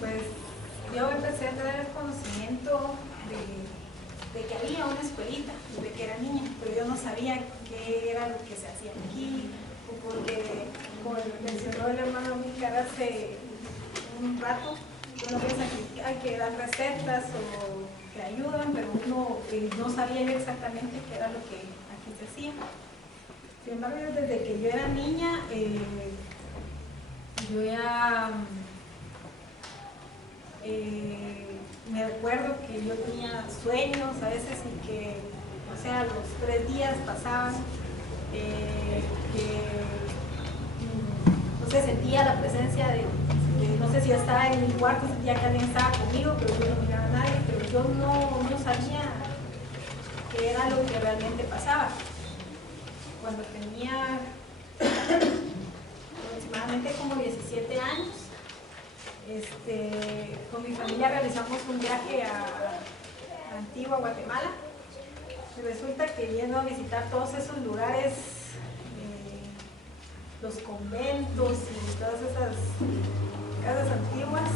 Pues yo empecé a tener conocimiento de que había una escuelita desde que era niña, pero yo no sabía qué era lo que se hacía aquí, porque como mencionó el hermano Mícar hace un rato, uno piensa que hay que dar recetas o que ayudan, pero uno no sabía exactamente qué era lo que aquí se hacía. Sin embargo, desde que yo era niña, yo ya me recuerdo que yo tenía sueños a veces y que, o sea, los 3 días pasaban, que no sé, sentía la presencia de, no sé si yo estaba en mi cuarto, sentía que alguien estaba conmigo, pero yo no miraba a nadie, pero yo no sabía qué era lo que realmente pasaba. Cuando tenía aproximadamente como 17 años, con mi familia realizamos un viaje a Antigua, Guatemala, y resulta que yendo a visitar todos esos lugares, los conventos y todas esas casas antiguas,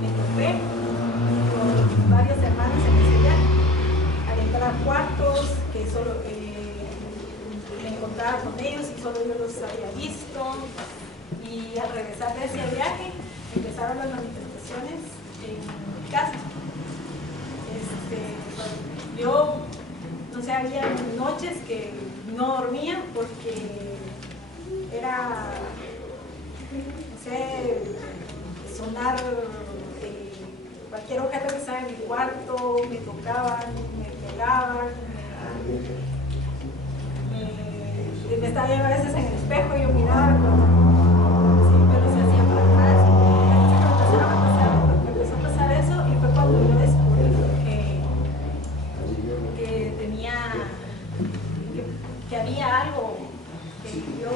me topé con varios hermanos en ese viaje. Al entrar a cuartos, que solo me encontraba con ellos y solo yo los había visto, y al regresar de ese viaje empezaron las manifestaciones en mi casa. yo, no sé, había noches que no dormía porque era, no sé, sonar cualquier objeto que estaba en mi cuarto, me tocaban, me pegaban, me estaba viendo a veces en el espejo y yo miraba cuando siempre no se hacía para atrás. Me empezó a pasar eso y fue cuando yo descubrí que tenía, que había algo que yo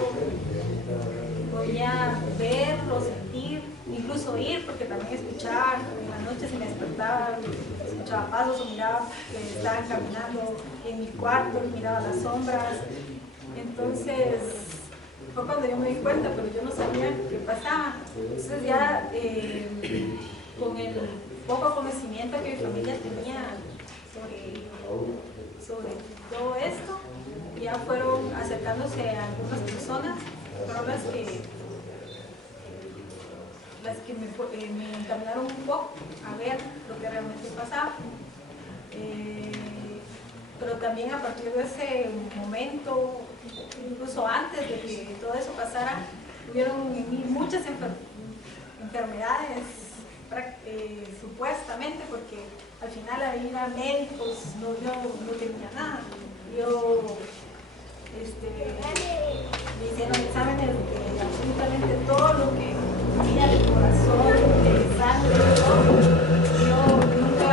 podía ver o sentir, incluso oír, porque también escuchaba en las noches y me despertaba, escuchaba pasos o miraba que estaban caminando en mi cuarto, miraba las sombras. Entonces fue cuando yo me di cuenta, pero yo no sabía qué pasaba. Entonces ya con el poco conocimiento que mi familia tenía sobre todo esto, ya fueron acercándose a algunas personas, fueron las que me encaminaron un poco a ver lo que realmente pasaba. Pero también a partir de ese momento, incluso antes de que todo eso pasara, hubieron en mí muchas enfermedades, supuestamente, porque al final al ir a médicos no tenía nada. Me hicieron exámenes de absolutamente todo lo que tenía del corazón, de sangre, todo. Yo nunca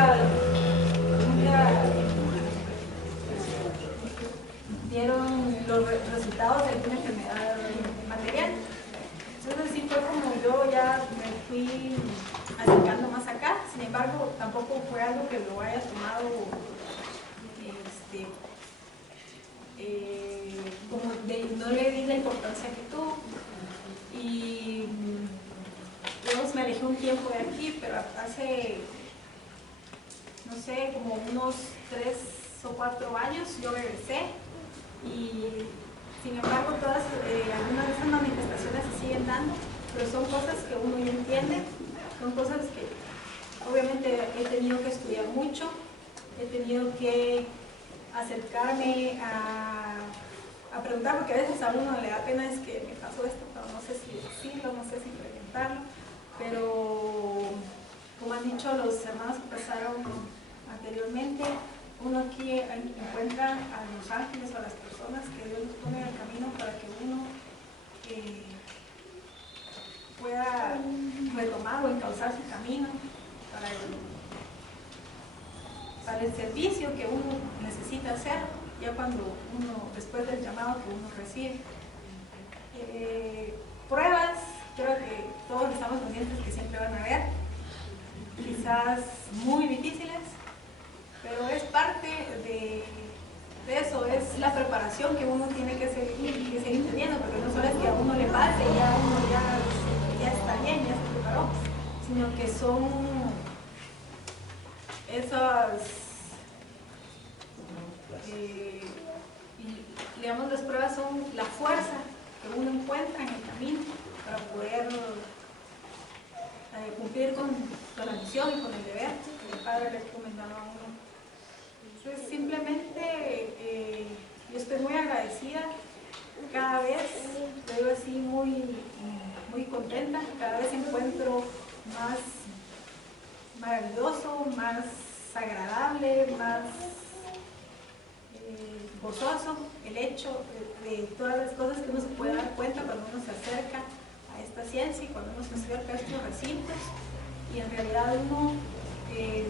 dieron los resultados de alguna enfermedad material. Entonces sí fue como yo ya me fui acercando más acá. Sin embargo, tampoco fue algo que lo haya tomado como no le di la importancia que tuvo. Y Dios me alejé un tiempo de aquí, pero hace, no sé, como unos 3 o 4 años yo regresé. Y sin embargo algunas de esas manifestaciones se siguen dando, pero son cosas que uno ya entiende, son cosas que obviamente he tenido que estudiar mucho, he tenido que acercarme a preguntar, porque a veces a uno le da pena, es que me pasó esto, pero no sé si decirlo, no sé si preguntarlo, pero como han dicho los hermanos que pasaron anteriormente, uno aquí encuentra a los ángeles o a las personas que Dios nos pone en el camino para que uno pueda retomar o encauzar su camino para el servicio que uno necesita hacer, ya cuando uno, después del llamado que uno recibe. Pruebas, creo que todos estamos conscientes que siempre van a haber, quizás muy difíciles, pero es parte de eso, es la preparación que uno tiene que seguir teniendo, porque no solo es que a uno le pase y ya uno ya está bien, ya se preparó, sino que son esas, digamos, las pruebas son la fuerza que uno encuentra en el camino para poder cumplir con la misión y con el deber que el Padre le recomendaba a uno. Entonces, simplemente yo estoy muy agradecida, cada vez estoy así muy contenta, cada vez encuentro más maravilloso, más agradable, más gozoso el hecho de todas las cosas que uno se puede dar cuenta cuando uno se acerca a esta ciencia y cuando uno se acerca a estos recintos, y en realidad uno se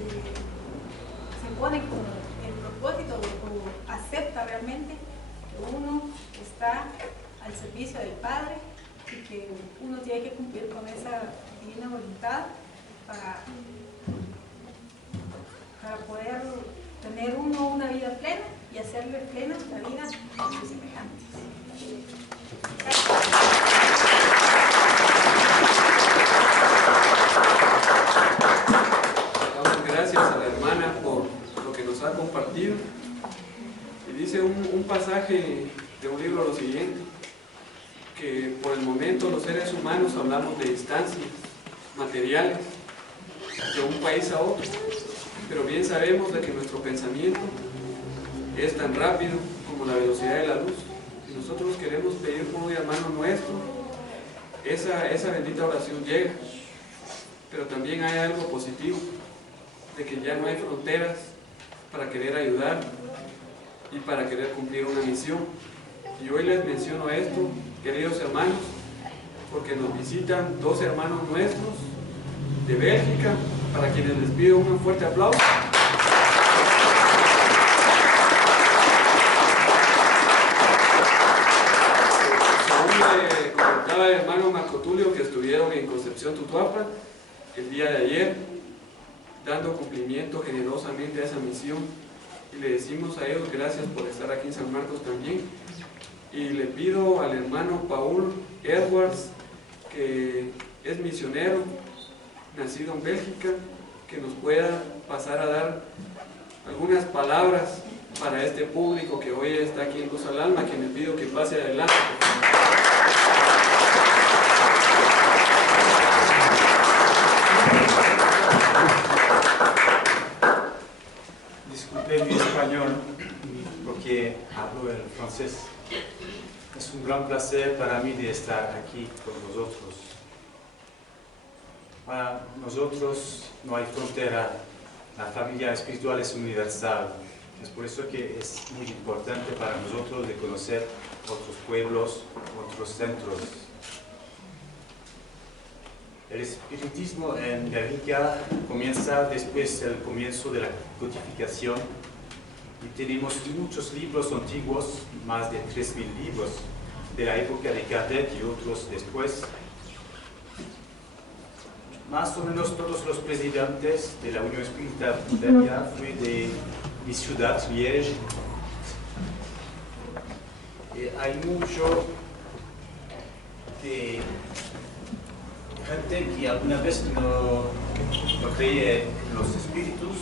pone como el propósito o acepta realmente que uno está al servicio del Padre y que uno tiene que cumplir con esa divina voluntad para poder tener uno una vida plena y hacerle plena la vida a sus semejantes. Damos gracias a la hermana por lo que nos ha compartido. Y dice un pasaje de un libro lo siguiente, que por el momento los seres humanos hablamos de distancias materiales de un país a otro, pero bien sabemos de que nuestro pensamiento es tan rápido como la velocidad de la luz. Y nosotros queremos pedir por un hermano nuestro, esa bendita oración llega. Pero también hay algo positivo, de que ya no hay fronteras para querer ayudar y para querer cumplir una misión. Y hoy les menciono esto, queridos hermanos, porque nos visitan 2 hermanos nuestros de Bélgica, para quienes les pido un fuerte aplauso. Según le comentaba el hermano Marco Tulio, que estuvieron en Concepción Tutuapa el día de ayer, dando cumplimiento generosamente a esa misión, y le decimos a ellos gracias por estar aquí en San Marcos también. Y le pido al hermano Paul Edwards, que es misionero, nacido en Bélgica, que nos pueda pasar a dar algunas palabras para este público que hoy está aquí en Luz al Alma, que me pido que pase adelante. Disculpe mi español, porque hablo el francés. Es un gran placer para mí de estar aquí con vosotros. Para nosotros no hay frontera, la familia espiritual es universal. Es por eso que es muy importante para nosotros de conocer otros pueblos, otros centros. El espiritismo en Bélgica comienza después del comienzo de la codificación y tenemos muchos libros antiguos, más de 3000 libros de la época de Kardec y otros después. Más o menos todos los presidentes de la Unión Espírita Belga fue de mi ciudad, Liège. Hay mucho de gente que alguna vez no cree en los espíritus,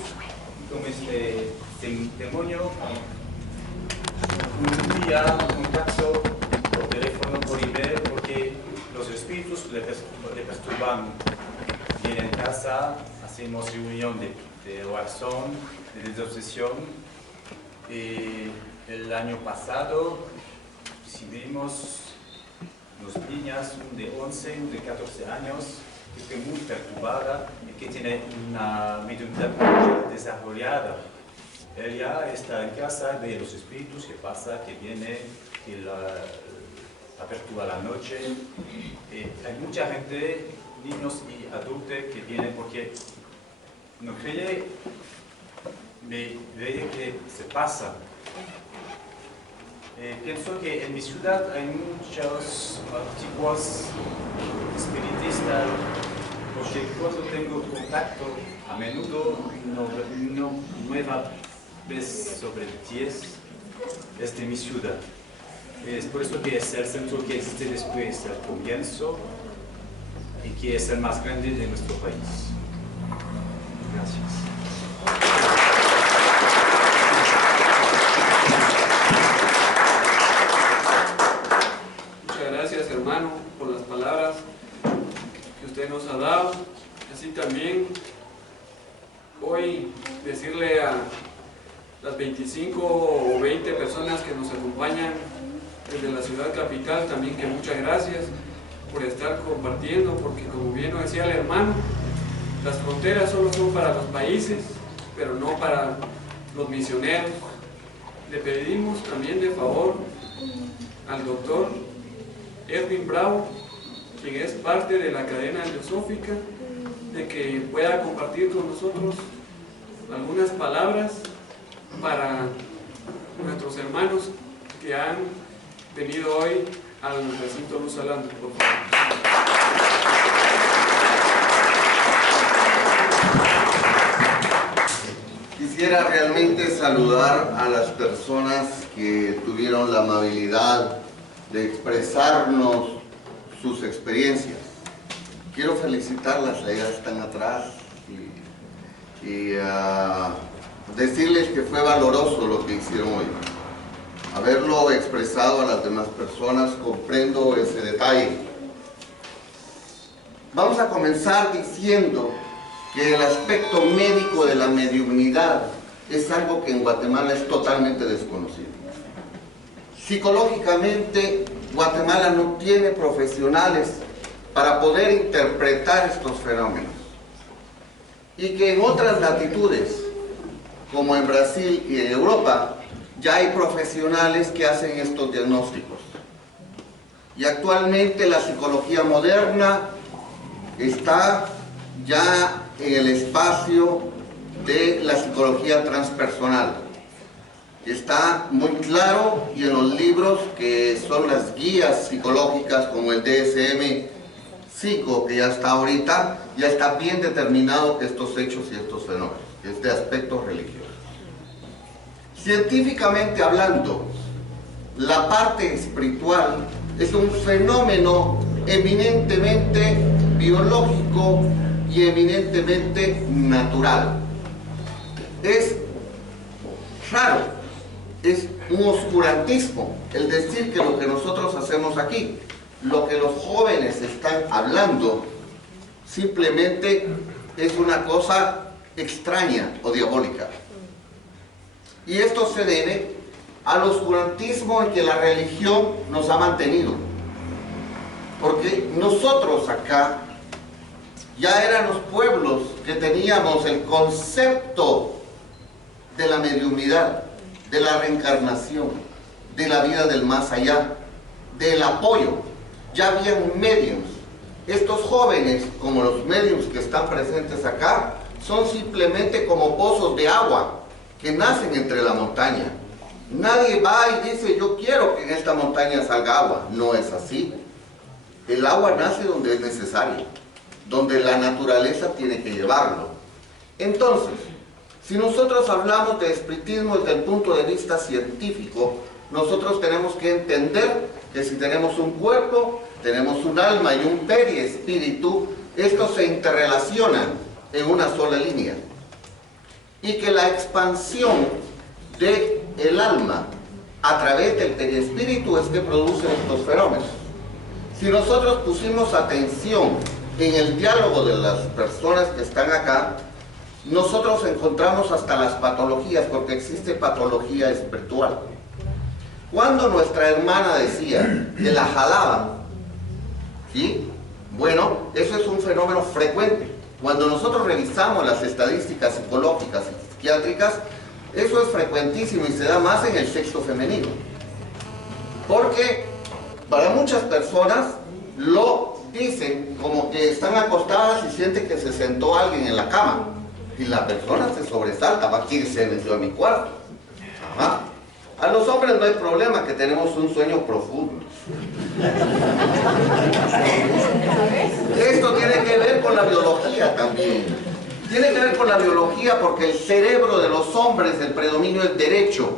como este demonio. Un día contacto por teléfono, por email, porque los espíritus le perturban. Vienen en casa, hacemos reunión de oración, de desobsesión. El año pasado recibimos dos niñas, una de 11 y una de 14 años, que fue muy perturbada y que tiene una mediunidad muy desarrollada. Ella está en casa, ve los espíritus, que pasa, que viene, que la perturba la noche. Hay mucha gente, niños y adultos, que vienen porque no creen, ve que se pasa. Pienso que en mi ciudad hay muchos antiguos espiritistas, porque cuando tengo contacto, a menudo, no nueva vez sobre 10 es de mi ciudad. Es por eso que es el centro que existe después del comienzo y que es el más grande de nuestro país. Gracias. Gracias, hermano, por las palabras que usted nos ha dado. Así también hoy decirle a las 25 o 20 personas que nos acompañan desde la ciudad capital también que muchas gracias por estar compartiendo, porque como bien nos decía el hermano, las fronteras solo son para los países, pero no para los misioneros. Le pedimos también de favor al doctor Edwin Bravo, quien es parte de la cadena teosófica, de que pueda compartir con nosotros algunas palabras para nuestros hermanos que han venido hoy al recinto Luz al Alma, por favor. Quisiera realmente saludar a las personas que tuvieron la amabilidad de expresarnos sus experiencias. Quiero felicitarlas, ellas están atrás, y decirles que fue valoroso lo que hicieron hoy. Haberlo expresado a las demás personas, comprendo ese detalle. Vamos a comenzar diciendo que el aspecto médico de la mediunidad es algo que en Guatemala es totalmente desconocido. Psicológicamente, Guatemala no tiene profesionales para poder interpretar estos fenómenos. Y que en otras latitudes, como en Brasil y en Europa, ya hay profesionales que hacen estos diagnósticos. Y actualmente la psicología moderna está ya en el espacio de la psicología transpersonal. Está muy claro, y en los libros que son las guías psicológicas como el DSM-5, que ya está ahorita, ya está bien determinado estos hechos y estos fenómenos, este aspecto religioso. Científicamente hablando, la parte espiritual es un fenómeno eminentemente biológico y eminentemente natural. Es raro, es un oscurantismo el decir que lo que nosotros hacemos aquí, lo que los jóvenes están hablando, simplemente es una cosa extraña o diabólica. Y esto se debe al oscurantismo en que la religión nos ha mantenido. Porque nosotros acá ya éramos pueblos que teníamos el concepto de la mediunidad, de la reencarnación, de la vida del más allá, del apoyo. Ya habían medios. Estos jóvenes, como los medios que están presentes acá, son simplemente como pozos de agua que nacen entre la montaña. Nadie va y dice, yo quiero que en esta montaña salga agua. No es así. El agua nace donde es necesario, donde la naturaleza tiene que llevarlo. Entonces, si nosotros hablamos de espiritismo desde el punto de vista científico, nosotros tenemos que entender que si tenemos un cuerpo, tenemos un alma y un periespíritu, estos se interrelacionan en una sola línea. Y que la expansión del alma a través del periespíritu es que produce estos fenómenos. Si nosotros pusimos atención en el diálogo de las personas que están acá, nosotros encontramos hasta las patologías, porque existe patología espiritual. Cuando nuestra hermana decía que la jalaban, ¿sí? Bueno, eso es un fenómeno frecuente. Cuando nosotros revisamos las estadísticas psicológicas y psiquiátricas, eso es frecuentísimo y se da más en el sexo femenino. Porque para muchas personas lo dicen como que están acostadas y sienten que se sentó alguien en la cama. Y la persona se sobresalta, va aquí se metió a mi cuarto. Ajá. A los hombres no hay problema, que tenemos un sueño profundo. Esto tiene que ver con la biología también. Tiene que ver con la biología porque el cerebro de los hombres, el predominio es derecho,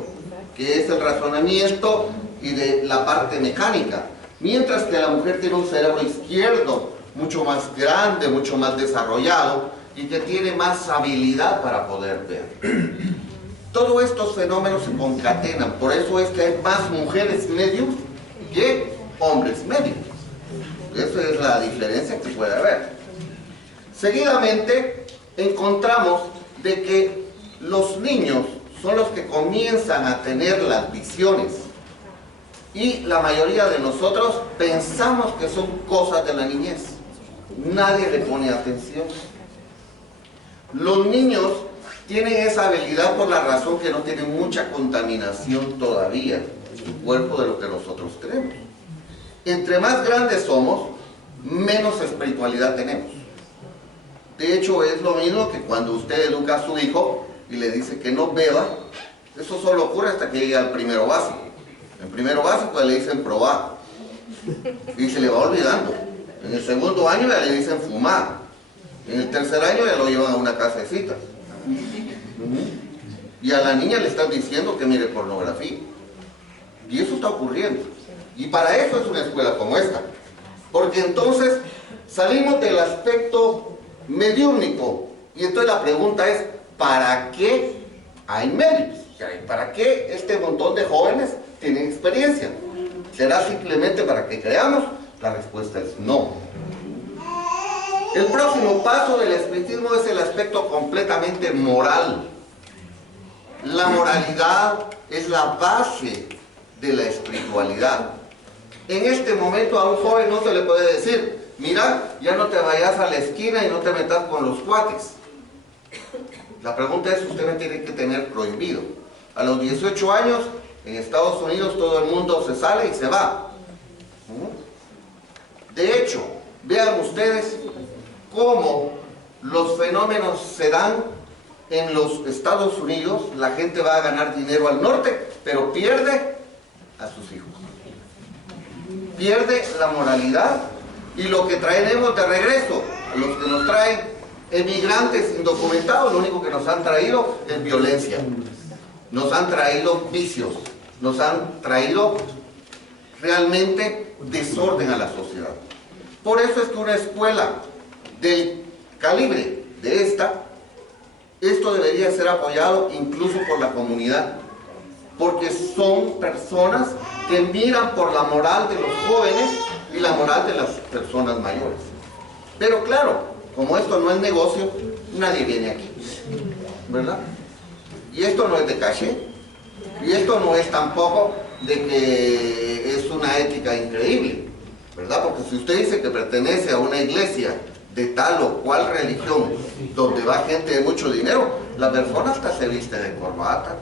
que es el razonamiento y de la parte mecánica. Mientras que la mujer tiene un cerebro izquierdo, mucho más grande, mucho más desarrollado y que tiene más habilidad para poder ver. Todos estos fenómenos se concatenan, por eso es que hay más mujeres mediums que hombres mediums. Esa es la diferencia que puede haber. Seguidamente encontramos de que los niños son los que comienzan a tener las visiones y la mayoría de nosotros pensamos que son cosas de la niñez. Nadie le pone atención. Los niños tienen esa habilidad por la razón que no tienen mucha contaminación todavía en su cuerpo de lo que nosotros tenemos. Entre más grandes somos, menos espiritualidad tenemos. De hecho, es lo mismo que cuando usted educa a su hijo y le dice que no beba, eso solo ocurre hasta que llegue al primero básico. En primero básico le dicen probar y se le va olvidando. En el segundo año ya le dicen fumar. En el tercer año ya lo llevan a una casa de citas. Y a la niña le están diciendo que mire pornografía. Y eso está ocurriendo. Y para eso es una escuela como esta. Porque entonces salimos del aspecto mediúnico. Y entonces la pregunta es, ¿para qué hay medios? ¿Para qué este montón de jóvenes tienen experiencia? ¿Será simplemente para que creamos? La respuesta es no. El próximo paso del espiritismo es el aspecto completamente moral. la moralidad es la base de la espiritualidad. En este momento a un joven no se le puede decir, mira, ya no te vayas a la esquina y no te metas con los cuates. La pregunta es, usted me tiene que tener prohibido. A los 18 años, en Estados Unidos, todo el mundo se sale y se va. De hecho, vean ustedes cómo los fenómenos se dan en los Estados Unidos. La gente va a ganar dinero al norte, pero pierde a sus hijos. Pierde la moralidad y lo que traeremos de regreso, a los que nos traen emigrantes indocumentados, lo único que nos han traído es violencia. Nos han traído vicios, nos han traído realmente desorden a la sociedad. Por eso es que una escuela del calibre de esto debería ser apoyado incluso por la comunidad, porque son personas que miran por la moral de los jóvenes y la moral de las personas mayores. Pero claro, como esto no es negocio, nadie viene aquí, ¿verdad? Y esto no es de caché, y esto no es tampoco de que es una ética increíble, ¿verdad? Porque si usted dice que pertenece a una iglesia de tal o cual religión, donde va gente de mucho dinero, la persona hasta se viste de corbata,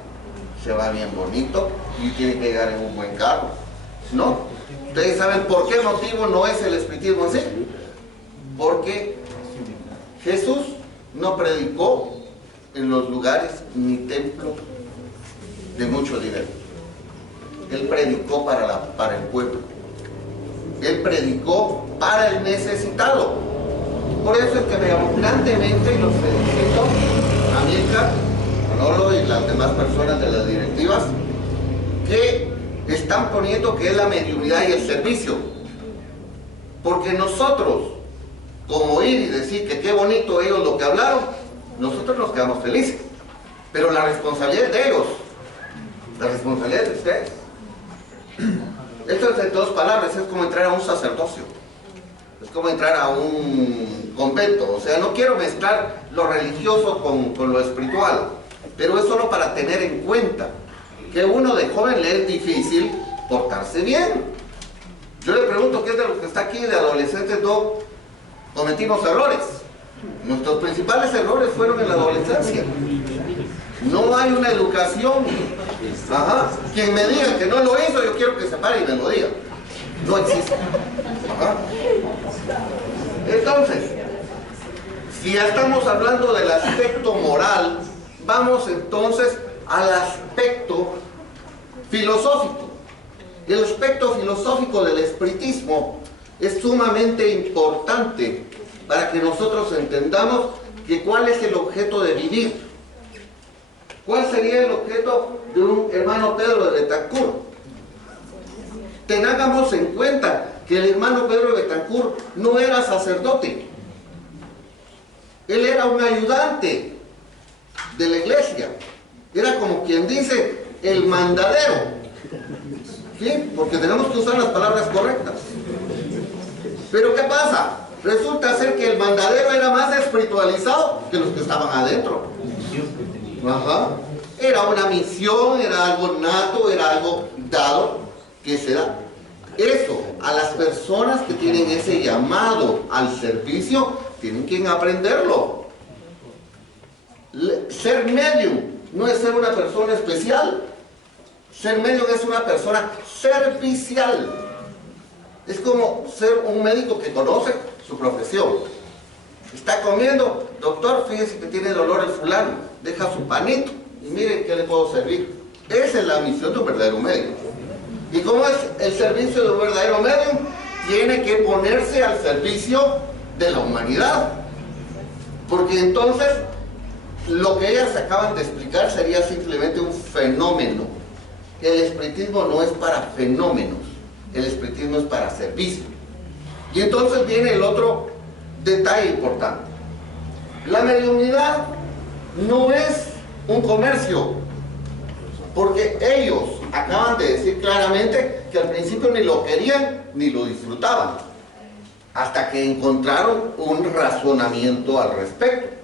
se va bien bonito y tiene que llegar en un buen carro, ¿no? Ustedes saben por qué motivo no es el espiritismo así. Porque Jesús no predicó en los lugares ni templos de mucho dinero. Él predicó para el pueblo. Él predicó para el necesitado. Por eso es que veamos grandemente y los felicito a Milka, Manolo y las demás personas de las directivas que están poniendo que es la mediunidad y el servicio. Porque nosotros, como ir y decir que qué bonito ellos lo que hablaron, nosotros nos quedamos felices. Pero la responsabilidad es de ellos. La responsabilidad es de ustedes. Esto es en dos palabras, es como entrar a un sacerdocio. Es como entrar a un convento. O sea, no quiero mezclar lo religioso con lo espiritual, pero es solo para tener en cuenta que uno de joven le es difícil portarse bien. Yo le pregunto, ¿qué es de los que está aquí de adolescentes no cometimos errores? Nuestros principales errores fueron en la adolescencia. No hay una educación. Ajá. Quien me diga que no lo hizo, yo quiero que se pare y me lo diga. No existe. Ajá. Entonces, si ya estamos hablando del aspecto moral, vamos entonces al aspecto filosófico. El aspecto filosófico del espiritismo es sumamente importante para que nosotros entendamos que cuál es el objeto de vivir. ¿Cuál sería el objeto de un hermano Pedro de Betancourt? Tengamos en cuenta que el hermano Pedro de Betancourt no era sacerdote. Él era un ayudante de la iglesia. Era como quien dice, el mandadero. ¿Sí? Porque tenemos que usar las palabras correctas. Pero ¿qué pasa? Resulta ser que el mandadero era más espiritualizado que los que estaban adentro. Ajá. Era una misión, era algo nato, era algo dado que se da. Eso, a las personas que tienen ese llamado al servicio, tienen que aprenderlo. Ser medium no es ser una persona especial. Ser medium es una persona servicial. Es como ser un médico que conoce su profesión. Está comiendo, doctor, fíjese que tiene dolor el fulano, deja su panito y miren qué le puedo servir. Esa es la misión de un verdadero médico. ¿Y cómo es el servicio de un verdadero médium? Tiene que ponerse al servicio de la humanidad. Porque entonces, lo que ellas acaban de explicar sería simplemente un fenómeno. El espiritismo no es para fenómenos, el espiritismo es para servicio. Y entonces viene el otro detalle importante. La mediunidad no es un comercio, porque ellos acaban de decir claramente que al principio ni lo querían ni lo disfrutaban, hasta que encontraron un razonamiento al respecto.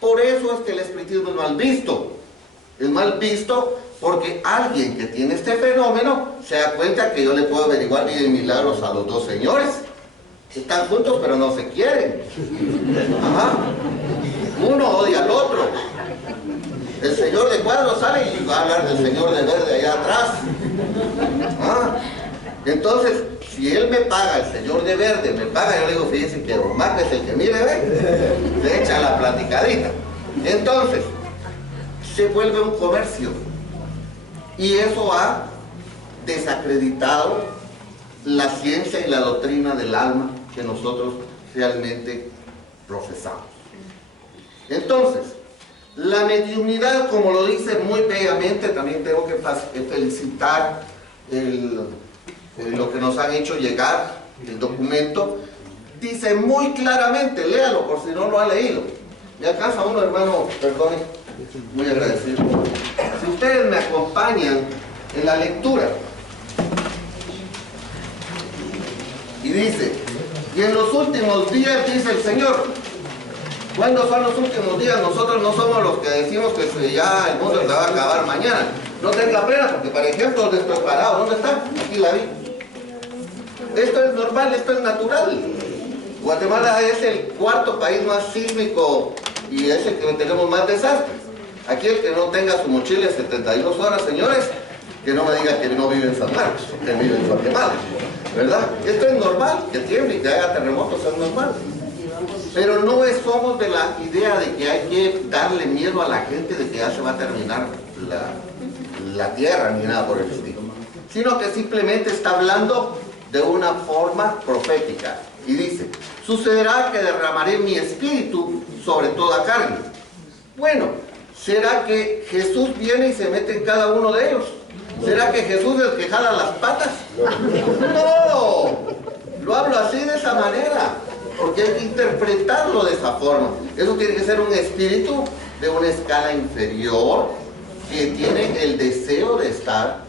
Por eso es que el espiritismo es mal visto, Es mal visto porque alguien que tiene este fenómeno se da cuenta que yo le puedo averiguar bien milagros a los dos señores. Están juntos pero no se quieren. Ajá. Uno odia al otro. El señor de cuadro sale y va a hablar del señor de verde allá atrás. ¿Ah? Entonces, si él me paga, el señor de verde me paga, yo le digo, fíjense que don Marco es el que mire, ve, se echa la platicadita. Entonces, se vuelve un comercio. Y eso ha desacreditado la ciencia y la doctrina del alma que nosotros realmente profesamos. Entonces, la mediunidad, como lo dice muy bellamente, también tengo que felicitar lo que nos han hecho llegar, el documento, dice muy claramente, léalo por si no lo ha leído. Me alcanza uno, hermano, perdone, muy agradecido. Si ustedes me acompañan en la lectura, y dice, y en los últimos días, dice el Señor. ¿Cuándo son los últimos días? Nosotros no somos los que decimos que ya el mundo se va a acabar mañana. No tenga pena, porque por ejemplo, donde estoy parado, ¿dónde está? Aquí la vi. Esto es normal, esto es natural. Guatemala es el cuarto país más sísmico y es el que tenemos más desastres. Aquí el que no tenga su mochila de 72 horas, señores, que no me diga que no vive en San Marcos, que vive en Guatemala, ¿verdad? Esto es normal, que tiemble y que haga terremotos es normal. Pero no somos de la idea de que hay que darle miedo a la gente de que ya se va a terminar la tierra ni nada por el estilo, sino que simplemente está hablando de una forma profética y dice, sucederá que derramaré mi espíritu sobre toda carne. Bueno, ¿será que Jesús viene y se mete en cada uno de ellos? ¿Será que Jesús es el que jala las patas? No, lo hablo así de esa manera, porque hay que interpretarlo de esa forma. Eso tiene que ser un espíritu de una escala inferior que tiene el deseo de estar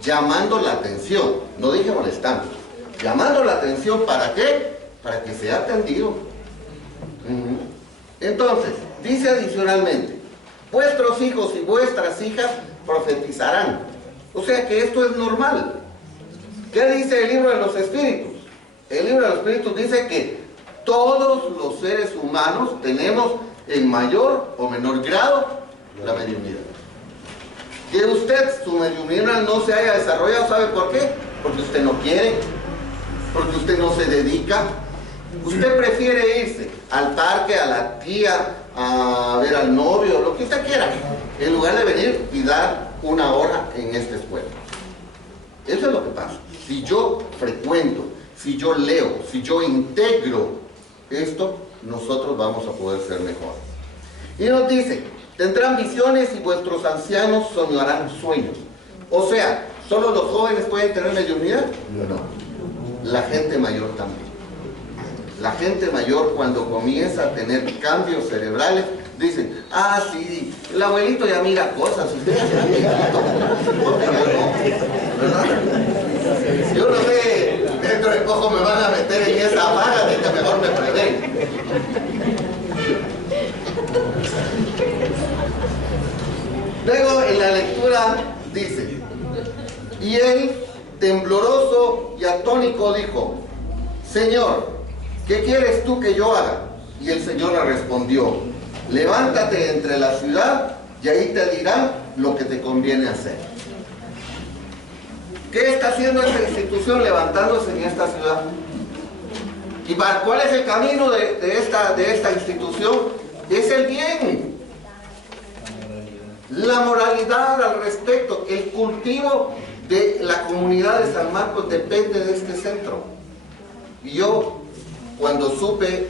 llamando la atención, no dije molestando, llamando la atención, ¿para qué? Para que sea atendido. Entonces, dice adicionalmente, vuestros hijos y vuestras hijas profetizarán. O sea que esto es normal. ¿Qué dice el libro de los espíritus? El libro de los espíritus dice que todos los seres humanos tenemos en mayor o menor grado la mediunidad. Que usted, su mediunidad no se haya desarrollado, ¿sabe por qué? Porque usted no quiere, porque usted no se dedica. Usted prefiere irse al parque, a la tía, a ver al novio, lo que usted quiera, en lugar de venir y dar una hora en esta escuela. Eso es lo que pasa. Si yo frecuento, si yo leo, si yo integro esto, nosotros vamos a poder ser mejores. Y nos dice, tendrán visiones y vuestros ancianos soñarán sueños. O sea, ¿solo los jóvenes pueden tener mediunidad? No. La gente mayor también. La gente mayor, cuando comienza a tener cambios cerebrales, dicen, ah, sí, el abuelito ya mira cosas, usted ya se viejito, ¿verdad? Yo no sé, dentro de poco me van a meter en esa vaga de que mejor me prevén. Luego en la lectura dice, y él, tembloroso y atónico, dijo, Señor, ¿qué quieres tú que yo haga? Y el Señor le respondió, levántate entre la ciudad y ahí te dirán lo que te conviene hacer. ¿Qué está haciendo esta institución levantándose en esta ciudad? ¿Y cuál es el camino de esta institución? Es el bien. La moralidad al respecto, el cultivo de la comunidad de San Marcos depende de este centro. Y yo, cuando supe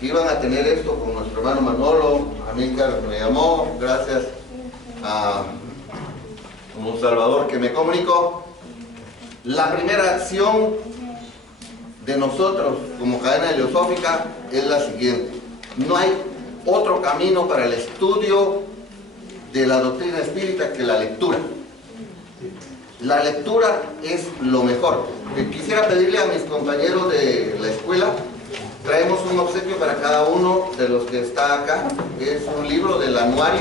que iban a tener esto con nuestro hermano Manolo, Amílcar me llamó, gracias a un Salvador que me comunicó, la primera acción de nosotros como cadena heliosófica es la siguiente: no hay otro camino para el estudio de la doctrina espírita que la lectura. La lectura es lo mejor. Quisiera pedirle a mis compañeros de la escuela, traemos un un obsequio para cada uno de los que está acá. Es un libro del anuario.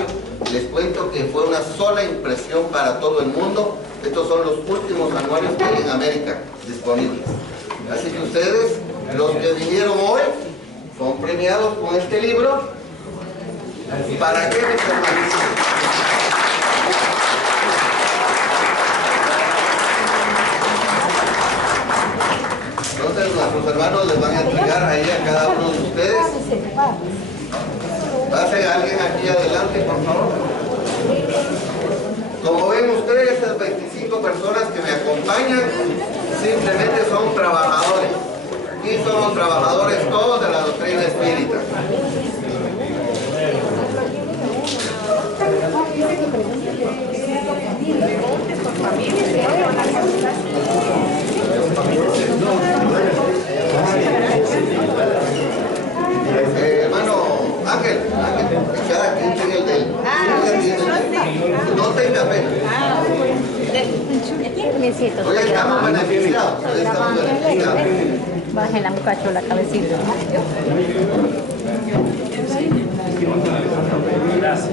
Les cuento que fue una sola impresión para todo el mundo. Estos son los últimos anuarios que hay en América disponibles. Así que ustedes, los que vinieron hoy, son premiados con este libro. ¿Para qué, mis hermanos? Entonces nuestros hermanos les van a entregar ahí a cada uno de ustedes. Pase alguien aquí adelante, por favor. Como ven ustedes, estas 25 personas que me acompañan simplemente son trabajadores. Aquí somos trabajadores todos de la doctrina espírita. Hermano Ángel, cada quien tiene el de él. No tenga pena. Hoy estamos beneficiados. Baje la muchacho la cabecita. Gracias.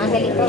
Angelito.